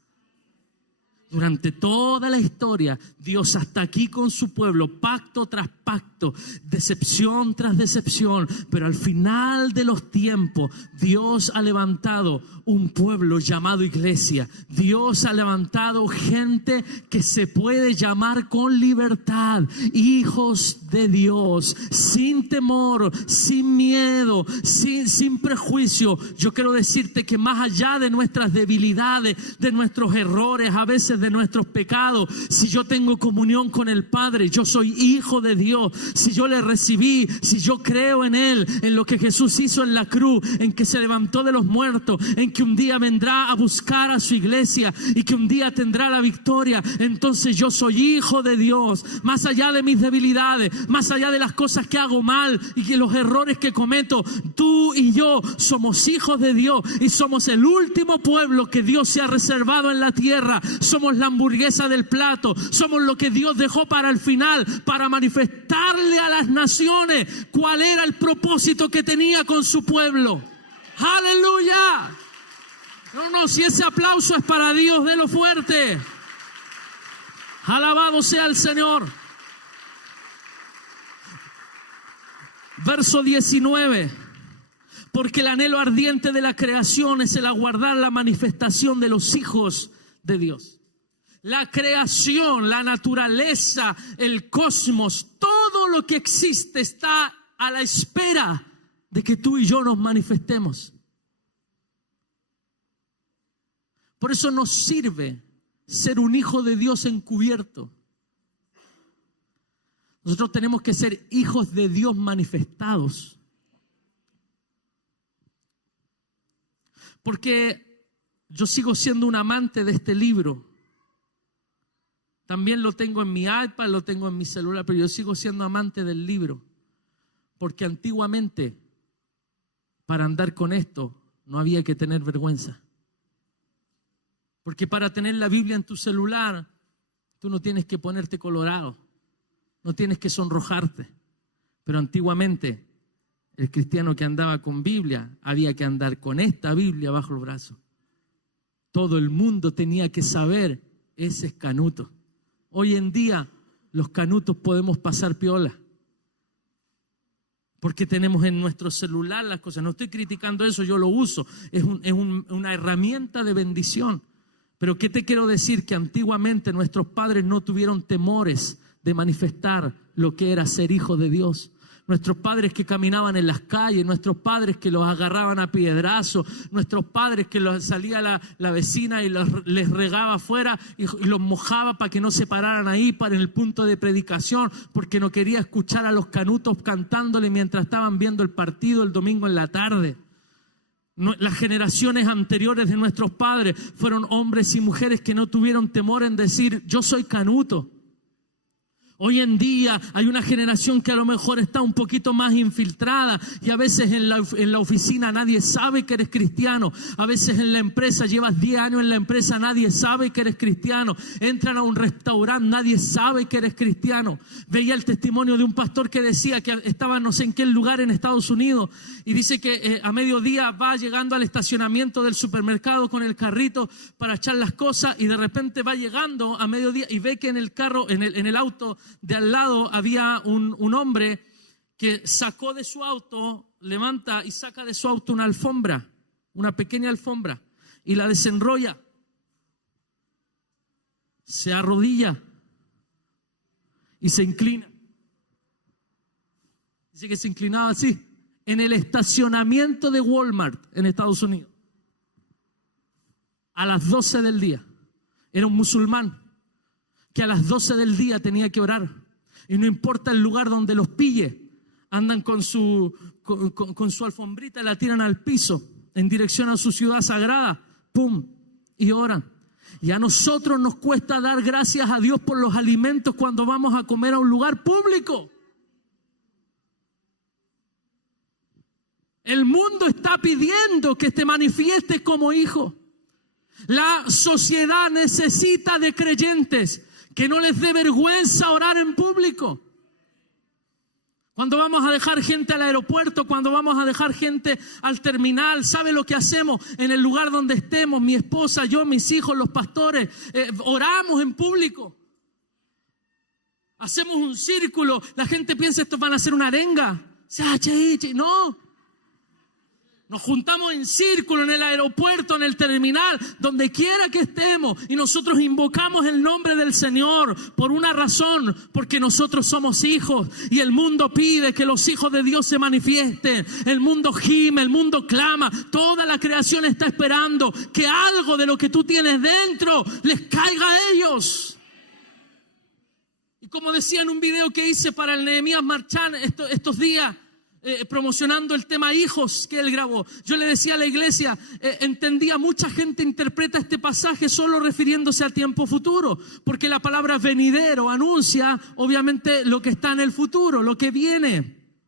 Durante toda la historia, Dios hasta aquí con su pueblo, pacto tras pacto, decepción tras decepción, pero al final de los tiempos, Dios ha levantado un pueblo llamado iglesia. Dios ha levantado gente que se puede llamar con libertad, hijos de Dios, sin temor, sin miedo, sin prejuicio. Yo quiero decirte que más allá de nuestras debilidades, de nuestros errores, a veces de nuestros pecados, si yo tengo comunión con el Padre, yo soy hijo de Dios, si yo le recibí, si yo creo en Él, en lo que Jesús hizo en la cruz, en que se levantó de los muertos, en que un día vendrá a buscar a su iglesia y que un día tendrá la victoria, entonces yo soy hijo de Dios. Más allá de mis debilidades, más allá de las cosas que hago mal y que los errores que cometo, tú y yo somos hijos de Dios y somos el último pueblo que Dios se ha reservado en la tierra. Somos la hamburguesa del plato, somos lo que Dios dejó para el final, para manifestarle a las naciones cuál era el propósito que tenía con su pueblo. ¡Aleluya! No, si ese aplauso es para Dios, délo fuerte. Alabado sea el Señor. Verso 19. Porque el anhelo ardiente de la creación es el aguardar la manifestación de los hijos de Dios. La creación, la naturaleza, el cosmos, todo lo que existe está a la espera de que tú y yo nos manifestemos. Por eso nos sirve ser un hijo de Dios encubierto. Nosotros tenemos que ser hijos de Dios manifestados. Porque yo sigo siendo un amante de este libro. También lo tengo en mi iPad, lo tengo en mi celular, pero yo sigo siendo amante del libro. Porque antiguamente, para andar con esto, no había que tener vergüenza. Porque para tener la Biblia en tu celular, tú no tienes que ponerte colorado, no tienes que sonrojarte. Pero antiguamente, el cristiano que andaba con Biblia, había que andar con esta Biblia bajo el brazo. Todo el mundo tenía que saber, ese es canuto. Hoy en día, los canutos podemos pasar piola. Porque tenemos en nuestro celular las cosas. No estoy criticando eso, yo lo uso. Es una herramienta de bendición. Pero ¿qué te quiero decir? Que antiguamente nuestros padres no tuvieron temores de manifestar lo que era ser hijo de Dios. Nuestros padres que caminaban en las calles, nuestros padres que los agarraban a piedrazos, nuestros padres que salía la vecina y les regaba afuera y los mojaba para que no se pararan ahí para el punto de predicación, porque no quería escuchar a los canutos cantándole mientras estaban viendo el partido el domingo en la tarde. Las generaciones anteriores de nuestros padres fueron hombres y mujeres que no tuvieron temor en decir, yo soy canuto. Hoy en día hay una generación que a lo mejor está un poquito más infiltrada y a veces en la oficina nadie sabe que eres cristiano. A veces en la empresa, llevas 10 años en la empresa, nadie sabe que eres cristiano. Entran a un restaurante, nadie sabe que eres cristiano. Veía el testimonio de un pastor que decía que estaba no sé en qué lugar en Estados Unidos y dice que a mediodía va llegando al estacionamiento del supermercado con el carrito para echar las cosas y de repente va llegando a mediodía y ve que en el carro, en el auto de al lado había un hombre que sacó de su auto, levanta y saca de su auto una alfombra, una pequeña alfombra, y la desenrolla. Se arrodilla y se inclina. Dice que se inclinaba así, en el estacionamiento de Walmart en Estados Unidos. A las 12 del día. Era un musulmán que a las 12 del día tenía que orar. Y no importa el lugar donde los pille, andan con su alfombrita, la tiran al piso en dirección a su ciudad sagrada, ¡pum!, y oran. Y a nosotros nos cuesta dar gracias a Dios por los alimentos cuando vamos a comer a un lugar público. El mundo está pidiendo que te manifiestes como hijo. La sociedad necesita de creyentes que no les dé vergüenza orar en público. Cuando vamos a dejar gente al aeropuerto, cuando vamos a dejar gente al terminal, ¿sabe lo que hacemos? En el lugar donde estemos, mi esposa, yo, mis hijos, los pastores, oramos en público. Hacemos un círculo, la gente piensa estos van a hacer una arenga. No. Nos juntamos en círculo en el aeropuerto, en el terminal, donde quiera que estemos, y nosotros invocamos el nombre del Señor por una razón, porque nosotros somos hijos y el mundo pide que los hijos de Dios se manifiesten. El mundo gime, el mundo clama, toda la creación está esperando que algo de lo que tú tienes dentro les caiga a ellos. Y como decía en un video que hice para el Nehemías Marchán estos días, promocionando el tema hijos que él grabó, yo le decía a la iglesia, entendía, mucha gente interpreta este pasaje solo refiriéndose al tiempo futuro, porque la palabra venidero anuncia obviamente lo que está en el futuro, lo que viene,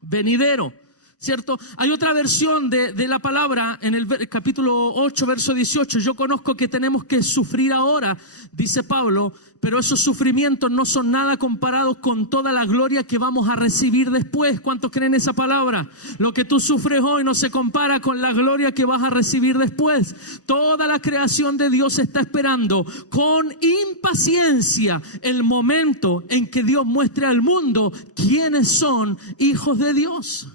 venidero, ¿cierto? Hay otra versión de la palabra en el capítulo 8, verso 18. Yo conozco que tenemos que sufrir ahora, dice Pablo, pero esos sufrimientos no son nada comparados con toda la gloria que vamos a recibir después. ¿Cuántos creen esa palabra? Lo que tú sufres hoy no se compara con la gloria que vas a recibir después. Toda la creación de Dios está esperando con impaciencia el momento en que Dios muestre al mundo quiénes son hijos de Dios.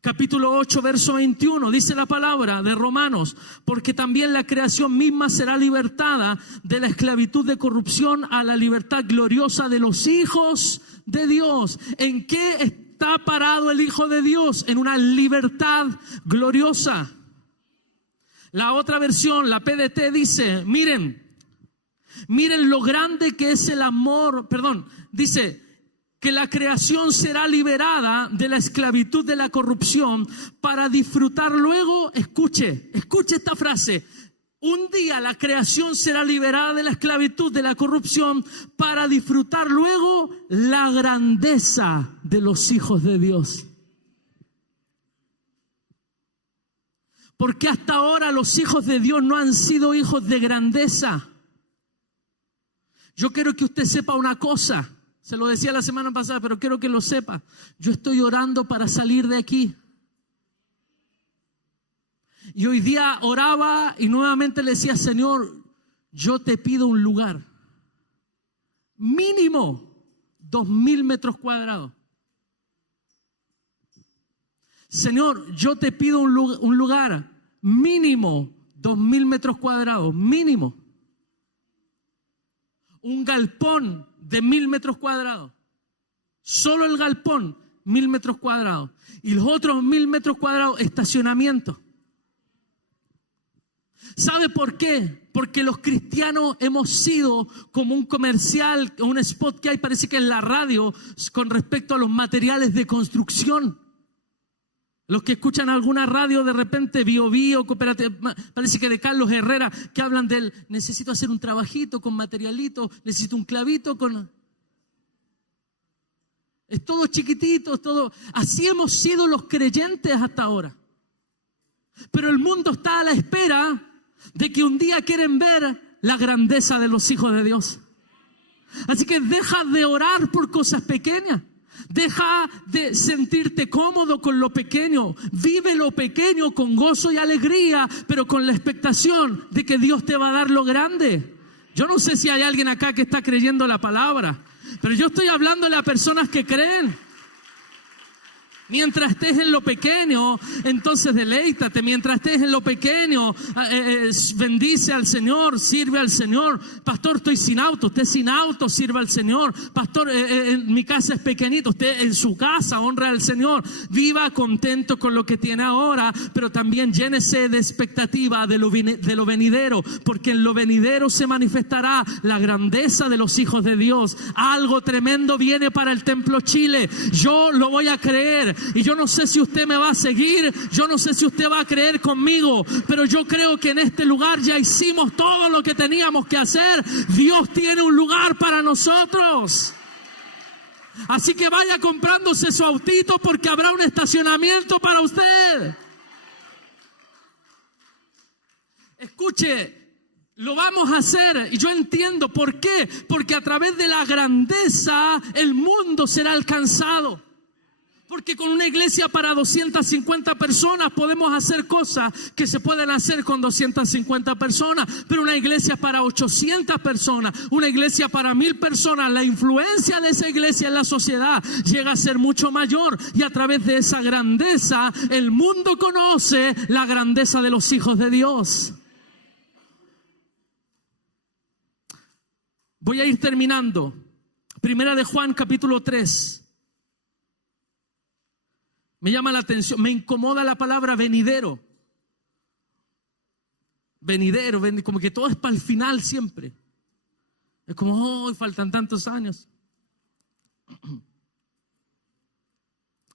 Capítulo 8, verso 21, dice la palabra de Romanos, porque también la creación misma será libertada de la esclavitud de corrupción a la libertad gloriosa de los hijos de Dios. ¿En qué está parado el Hijo de Dios? En una libertad gloriosa. La otra versión, la PDT, dice, miren lo grande que es el amor, dice que la creación será liberada de la esclavitud de la corrupción para disfrutar luego, escuche esta frase, un día la creación será liberada de la esclavitud de la corrupción para disfrutar luego la grandeza de los hijos de Dios. Porque hasta ahora los hijos de Dios no han sido hijos de grandeza. Yo quiero que usted sepa una cosa. Se lo decía la semana pasada, pero quiero que lo sepa. Yo estoy orando para salir de aquí. Y hoy día oraba y nuevamente le decía, Señor, yo te pido un lugar. Mínimo 2,000 metros cuadrados. Señor, yo te pido un lugar mínimo 2,000 metros cuadrados. Mínimo. Un galpón de 1,000 metros cuadrados. Solo el galpón, 1,000 metros cuadrados. Y los otros 1,000 metros cuadrados, estacionamiento. ¿Sabe por qué? Porque los cristianos hemos sido como un comercial, un spot que hay, parece que en la radio, con respecto a los materiales de construcción. Los que escuchan alguna radio de repente, Bio, Cooperativa, parece que de Carlos Herrera, que hablan del, necesito hacer un trabajito con materialito, necesito un clavito con... Es todo chiquitito, es todo... Así hemos sido los creyentes hasta ahora. Pero el mundo está a la espera de que un día quieren ver la grandeza de los hijos de Dios. Así que deja de orar por cosas pequeñas. Deja de sentirte cómodo con lo pequeño. Vive lo pequeño con gozo y alegría, pero con la expectación de que Dios te va a dar lo grande. Yo no sé si hay alguien acá que está creyendo la palabra, pero yo estoy hablándole a personas que creen. Mientras estés en lo pequeño, entonces deleítate. Mientras estés en lo pequeño, bendice al Señor, sirve al Señor. Pastor, estoy sin auto. Usted sin auto, sirva al Señor. Pastor, mi casa es pequeñita. Usted en su casa, honra al Señor. Viva contento con lo que tiene ahora, pero también llénese de expectativa de lo venidero, porque en lo venidero se manifestará la grandeza de los hijos de Dios. Algo tremendo viene para el Templo Chile. Yo lo voy a creer. Y yo no sé si usted me va a seguir, yo no sé si usted va a creer conmigo, pero yo creo que en este lugar ya hicimos todo lo que teníamos que hacer. Dios tiene un lugar para nosotros. Así que vaya comprándose su autito, porque habrá un estacionamiento para usted. Escuche, lo vamos a hacer, y yo entiendo por qué. Porque a través de la grandeza el mundo será alcanzado. Porque con una iglesia para 250 personas podemos hacer cosas que se pueden hacer con 250 personas. Pero una iglesia para 800 personas, una iglesia para 1000 personas, la influencia de esa iglesia en la sociedad llega a ser mucho mayor. Y a través de esa grandeza, el mundo conoce la grandeza de los hijos de Dios. Voy a ir terminando. Primera de Juan, capítulo 3. Me llama la atención, me incomoda la palabra venidero. Venidero, como que todo es para el final siempre. Es como, oh, faltan tantos años.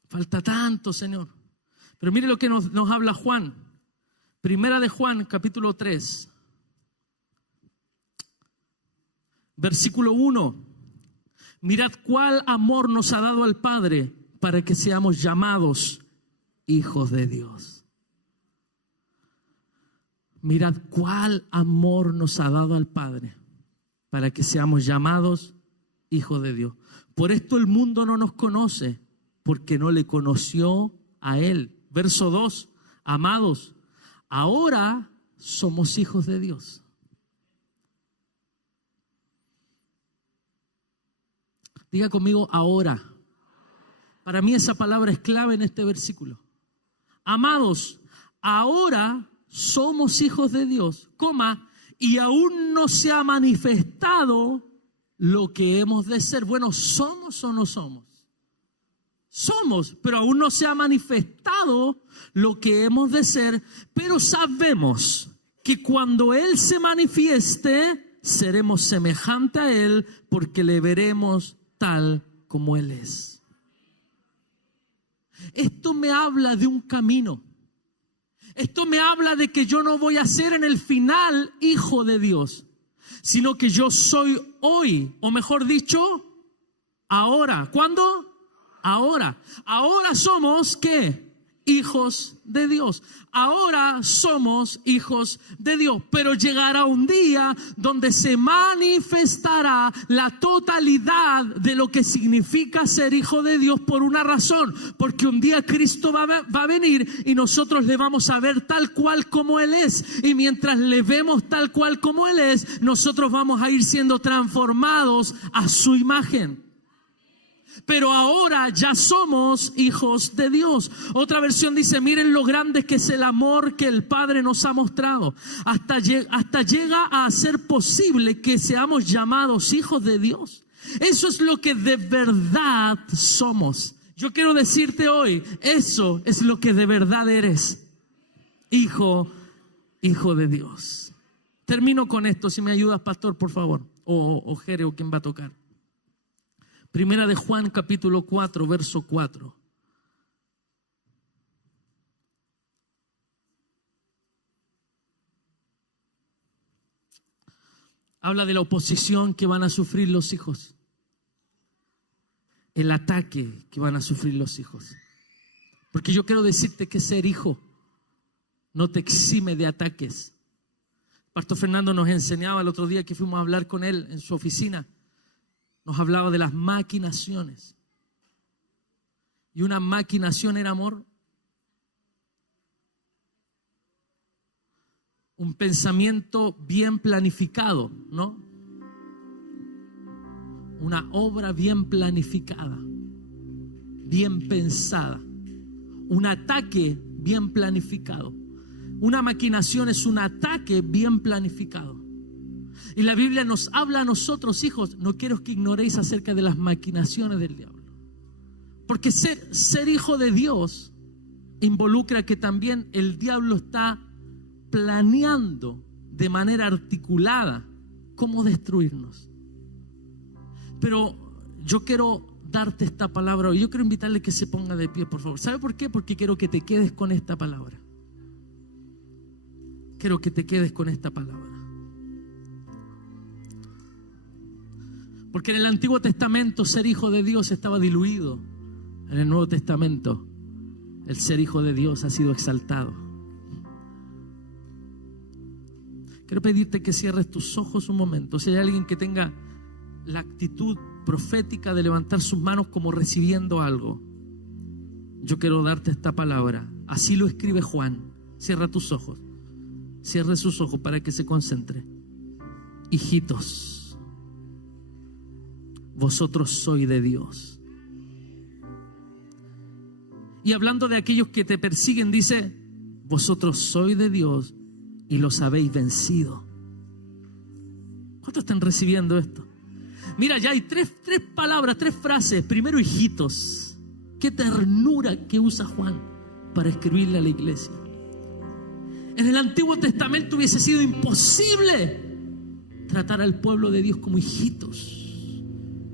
Falta tanto, Señor. Pero mire lo que nos habla Juan. Primera de Juan, capítulo 3. Versículo 1. Mirad cuál amor nos ha dado el Padre para que seamos llamados hijos de Dios. Mirad cuál amor nos ha dado al Padre para que seamos llamados hijos de Dios. Por esto el mundo no nos conoce, porque no le conoció a Él. Verso 2. Amados, ahora somos hijos de Dios. Diga conmigo, ahora. Para mí esa palabra es clave en este versículo. Amados, ahora somos hijos de Dios, y aún no se ha manifestado lo que hemos de ser. Bueno, ¿somos o no somos? Somos, pero aún no se ha manifestado lo que hemos de ser, pero sabemos que cuando Él se manifieste, seremos semejantes a Él, porque le veremos tal como Él es. Esto me habla de un camino. Esto me habla de que yo no voy a ser en el final hijo de Dios, sino que yo soy hoy, o mejor dicho, ahora. ¿Cuándo? Ahora. Ahora somos, ¿qué? Hijos de Dios. Ahora somos hijos de Dios. Pero llegará un día donde se manifestará la totalidad de lo que significa ser hijo de Dios, por una razón. Porque un día Cristo va a venir y nosotros le vamos a ver tal cual como Él es. Y mientras le vemos tal cual como Él es, nosotros vamos a ir siendo transformados a su imagen. Pero ahora ya somos hijos de Dios. Otra versión dice, miren lo grande que es el amor que el Padre nos ha mostrado. Hasta llega a ser posible que seamos llamados hijos de Dios. Eso es lo que de verdad somos. Yo quiero decirte hoy, eso es lo que de verdad eres. Hijo de Dios. Termino con esto, si me ayudas, pastor, por favor. O Jere, o quien va a tocar. Primera de Juan, capítulo 4, verso 4. Habla de la oposición que van a sufrir los hijos. El ataque que van a sufrir los hijos. Porque yo quiero decirte que ser hijo no te exime de ataques. Pastor Fernando nos enseñaba el otro día que fuimos a hablar con él en su oficina. Nos hablaba de las maquinaciones. Y una maquinación era, amor, un pensamiento bien planificado, ¿no? Una obra bien planificada, bien pensada. Un ataque bien planificado. Una maquinación es un ataque bien planificado. Y la Biblia nos habla a nosotros, hijos, no quiero que ignoréis acerca de las maquinaciones del diablo. Porque ser hijo de Dios involucra que también el diablo está planeando de manera articulada cómo destruirnos. Pero yo quiero darte esta palabra hoy. Yo quiero invitarle que se ponga de pie, por favor. ¿Sabe por qué? Porque quiero que te quedes con esta palabra. Quiero que te quedes con esta palabra. Porque en el Antiguo Testamento ser hijo de Dios estaba diluido. En el Nuevo Testamento el ser hijo de Dios ha sido exaltado. Quiero pedirte que cierres tus ojos un momento. Si hay alguien que tenga la actitud profética de levantar sus manos como recibiendo algo. yo quiero darte esta palabra. Así lo escribe Juan. Cierra tus ojos. Cierre sus ojos para que se concentre. Hijitos, vosotros sois de Dios. Y hablando de aquellos que te persiguen, dice: vosotros sois de Dios y los habéis vencido. ¿Cuántos están recibiendo esto? Mira, ya hay tres palabras, tres frases. Primero, hijitos. Qué ternura que usa Juan para escribirle a la iglesia. En el Antiguo Testamento hubiese sido imposible tratar al pueblo de Dios como hijitos,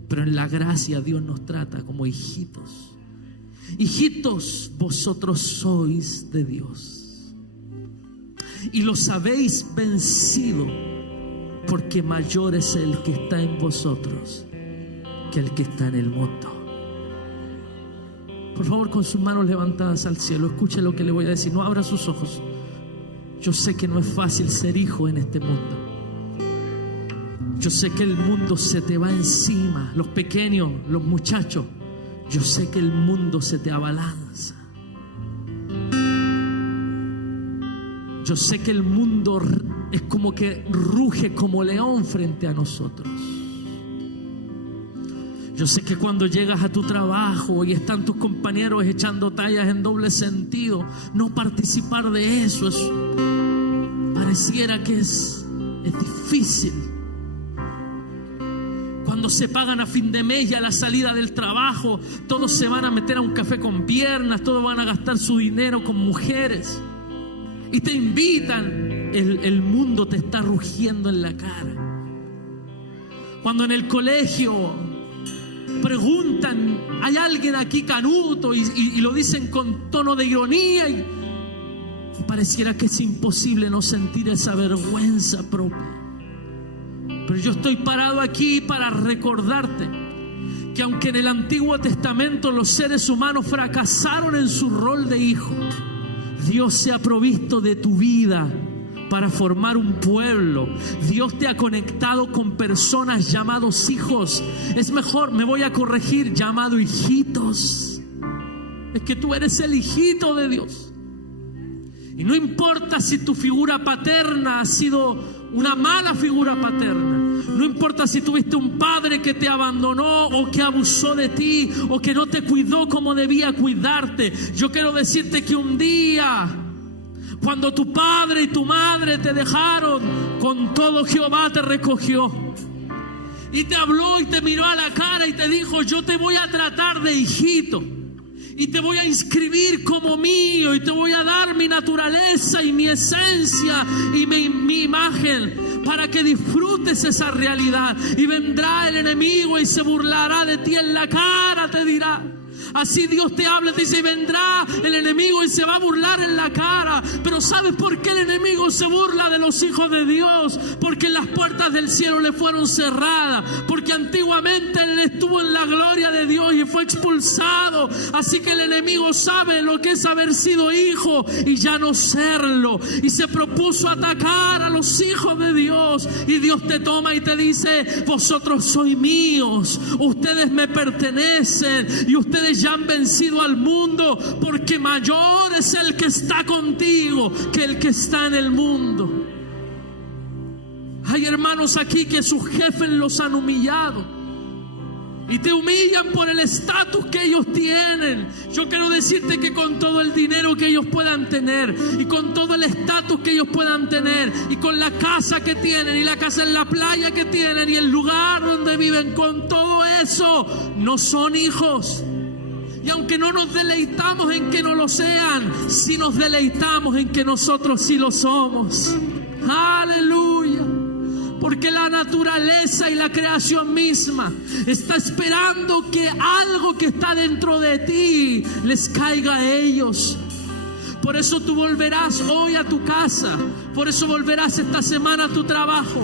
pero en la gracia Dios nos trata como hijitos. Hijitos, vosotros sois de Dios y los habéis vencido, porque mayor es el que está en vosotros que el que está en el mundo. Por favor, con sus manos levantadas al cielo, escuche lo que le voy a decir. No abra sus ojos. Yo sé que no es fácil ser hijo en este mundo. Yo sé que el mundo se te va encima, los pequeños, los muchachos. Yo sé que el mundo se te abalanza. Yo sé que el mundo es como que ruge como león frente a nosotros. Yo sé que cuando llegas a tu trabajo y están tus compañeros echando tallas en doble sentido, no participar de eso pareciera que es difícil. Cuando se pagan a fin de mes y a la salida del trabajo, todos se van a meter a un café con piernas, todos van a gastar su dinero con mujeres y te invitan. El mundo te está rugiendo en la cara. Cuando en el colegio preguntan: ¿hay alguien aquí canuto? Y lo dicen con tono de ironía y pareciera que es imposible no sentir esa vergüenza propia. Pero yo estoy parado aquí para recordarte que aunque en el Antiguo Testamento los seres humanos fracasaron en su rol de hijo, Dios se ha provisto de tu vida para formar un pueblo. Dios te ha conectado con personas llamados hijos. Es mejor, me voy a corregir, llamado hijitos. Es que tú eres el hijito de Dios. Y no importa si tu figura paterna ha sido una mala figura paterna. No importa si tuviste un padre que te abandonó o que abusó de ti o que no te cuidó como debía cuidarte. Yo quiero decirte que un día, cuando tu padre y tu madre te dejaron, con todo Jehová te recogió y te habló y te miró a la cara y te dijo: yo te voy a tratar de hijito y te voy a inscribir como mío y te voy a dar mi naturaleza y mi esencia y mi imagen para que disfrutes esa realidad. Y vendrá el enemigo y se burlará de ti en la cara, te dirá. Así Dios te habla, te dice: y vendrá el enemigo y se va a burlar en la cara. Pero ¿sabes por qué el enemigo se burla de los hijos de Dios? Porque las puertas del cielo le fueron cerradas. Porque antiguamente él estuvo en la gloria de Dios y fue expulsado. Así que el enemigo sabe lo que es haber sido hijo y ya no serlo. Y se propuso atacar a los hijos de Dios. Y Dios te toma y te dice: vosotros sois míos, ustedes me pertenecen y ustedes ya han vencido al mundo, porque mayor es el que está contigo que el que está en el mundo. Hay hermanos aquí que sus jefes los han humillado y te humillan por el estatus que ellos tienen. Yo quiero decirte que con todo el dinero que ellos puedan tener y con todo el estatus que ellos puedan tener y con la casa que tienen y la casa en la playa que tienen y el lugar donde viven, con todo eso no son hijos. Y aunque no nos deleitamos en que no lo sean, sí nos deleitamos en que nosotros sí lo somos. Aleluya. Porque la naturaleza y la creación misma está esperando que algo que está dentro de ti les caiga a ellos. Por eso tú volverás hoy a tu casa. Por eso volverás esta semana a tu trabajo.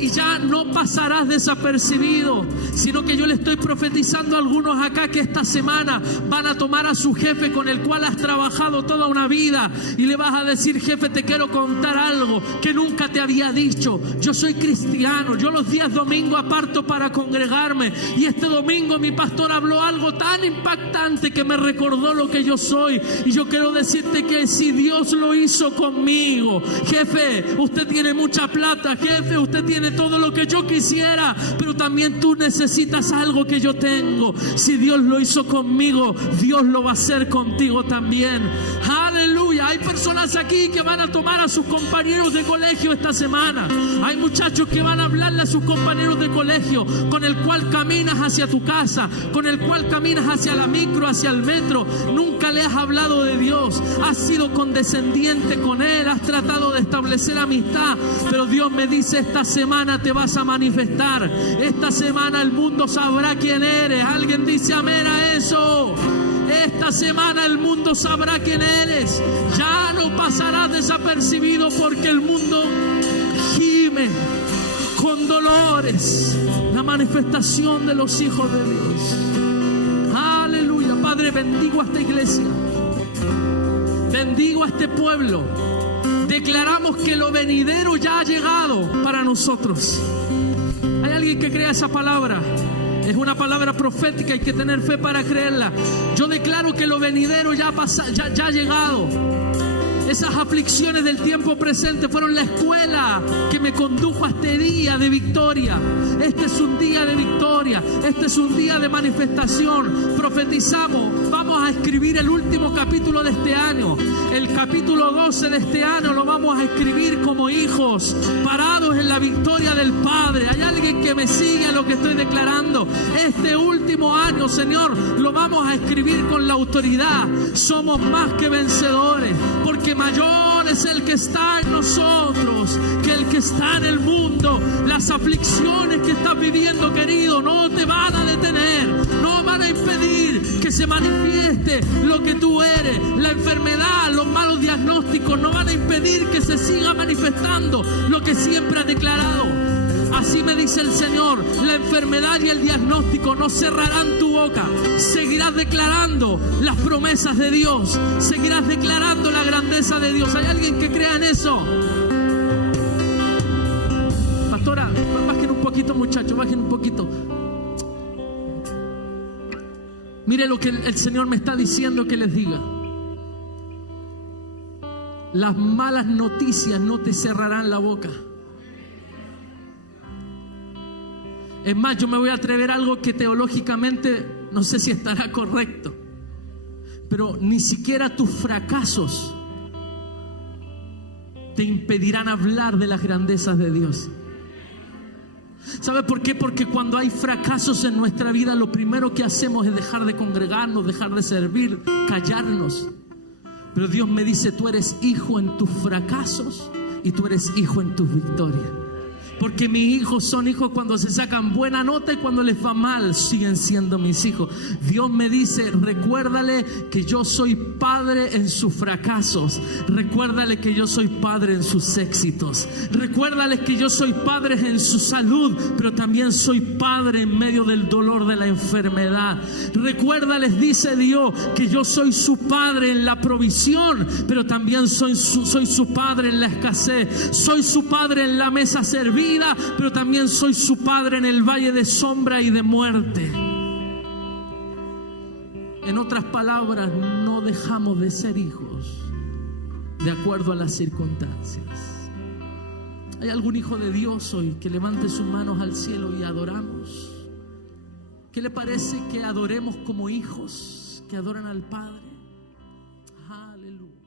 y ya no pasarás desapercibido, sino que yo le estoy profetizando a algunos acá que esta semana van a tomar a su jefe con el cual has trabajado toda una vida y le vas a decir: jefe, te quiero contar algo que nunca te había dicho. Yo soy cristiano, yo los días domingo aparto para congregarme, y este domingo mi pastor habló algo tan impactante que me recordó lo que yo soy, y yo quiero decirte que si Dios lo hizo conmigo, jefe, usted tiene mucha plata, jefe, usted tiene todo lo que yo quisiera, pero también tú necesitas algo que yo tengo. Si Dios lo hizo conmigo, Dios lo va a hacer contigo también. Aleluya. Hay personas aquí que van a tomar a sus compañeros de colegio esta semana. Hay muchachos que van a hablarle a sus compañeros de colegio, con el cual caminas hacia tu casa, con el cual caminas hacia la micro, hacia el metro. Nunca le has hablado de Dios, has sido condescendiente con él, has tratado de establecer amistad, pero Dios me dice: esta semana te vas a manifestar, esta semana el mundo sabrá quién eres. Alguien dice amén a eso. Esta semana el mundo sabrá quién eres. Ya no pasarás desapercibido, porque el mundo gime con dolores la manifestación de los hijos de Dios. Aleluya. Padre, bendigo a esta iglesia, bendigo a este pueblo. Declaramos que lo venidero ya ha llegado para nosotros. ¿Hay alguien que crea esa palabra? Es una palabra profética, hay que tener fe para creerla. Yo declaro que lo venidero ya ha llegado. Esas aflicciones del tiempo presente fueron la escuela que me condujo a este día de victoria. Este es un día de victoria, este es un día de manifestación. Profetizamos, vamos a escribir el último capítulo de este año. El capítulo 12 de este año lo vamos a escribir como hijos, parados en la victoria del Padre. ¿Hay alguien que me sigue a lo que estoy declarando? Este último año, Señor, lo vamos a escribir con la autoridad. Somos más que vencedores, porque mayor es el que está en nosotros que el que está en el mundo. Las aflicciones que estás viviendo, querido, no te van a detener, no van a impedir que se manifieste lo que tú eres. La enfermedad, los malos diagnósticos no van a impedir que se siga manifestando lo que siempre has declarado. Así me dice el Señor: la enfermedad y el diagnóstico no cerrarán tu boca. Seguirás declarando las promesas de Dios, seguirás declarando la grandeza de Dios. ¿Hay alguien que crea en eso? Pastora, bajen un poquito, muchachos, bajen un poquito. Mire lo que el Señor me está diciendo que les diga. Las malas noticias no te cerrarán la boca. Es más, yo me voy a atrever a algo que teológicamente no sé si estará correcto, pero ni siquiera tus fracasos te impedirán hablar de las grandezas de Dios. ¿Sabe por qué? Porque cuando hay fracasos en nuestra vida, lo primero que hacemos es dejar de congregarnos, dejar de servir, callarnos. Pero Dios me dice: tú eres hijo en tus fracasos y tú eres hijo en tus victorias. Porque mis hijos son hijos cuando se sacan buena nota, y cuando les va mal siguen siendo mis hijos. Dios me dice: recuérdale que yo soy padre en sus fracasos. Recuérdale que yo soy padre en sus éxitos. Recuérdale que yo soy padre en su salud, pero también soy padre en medio del dolor de la enfermedad. Recuérdales, dice Dios, que yo soy su padre en la provisión, pero también soy su padre en la escasez. Soy su padre en la mesa servida, pero también soy su padre en el valle de sombra y de muerte. En otras palabras, no dejamos de ser hijos de acuerdo a las circunstancias. ¿Hay algún hijo de Dios hoy que levante sus manos al cielo y adoramos? ¿Qué le parece que adoremos como hijos que adoran al Padre? Aleluya.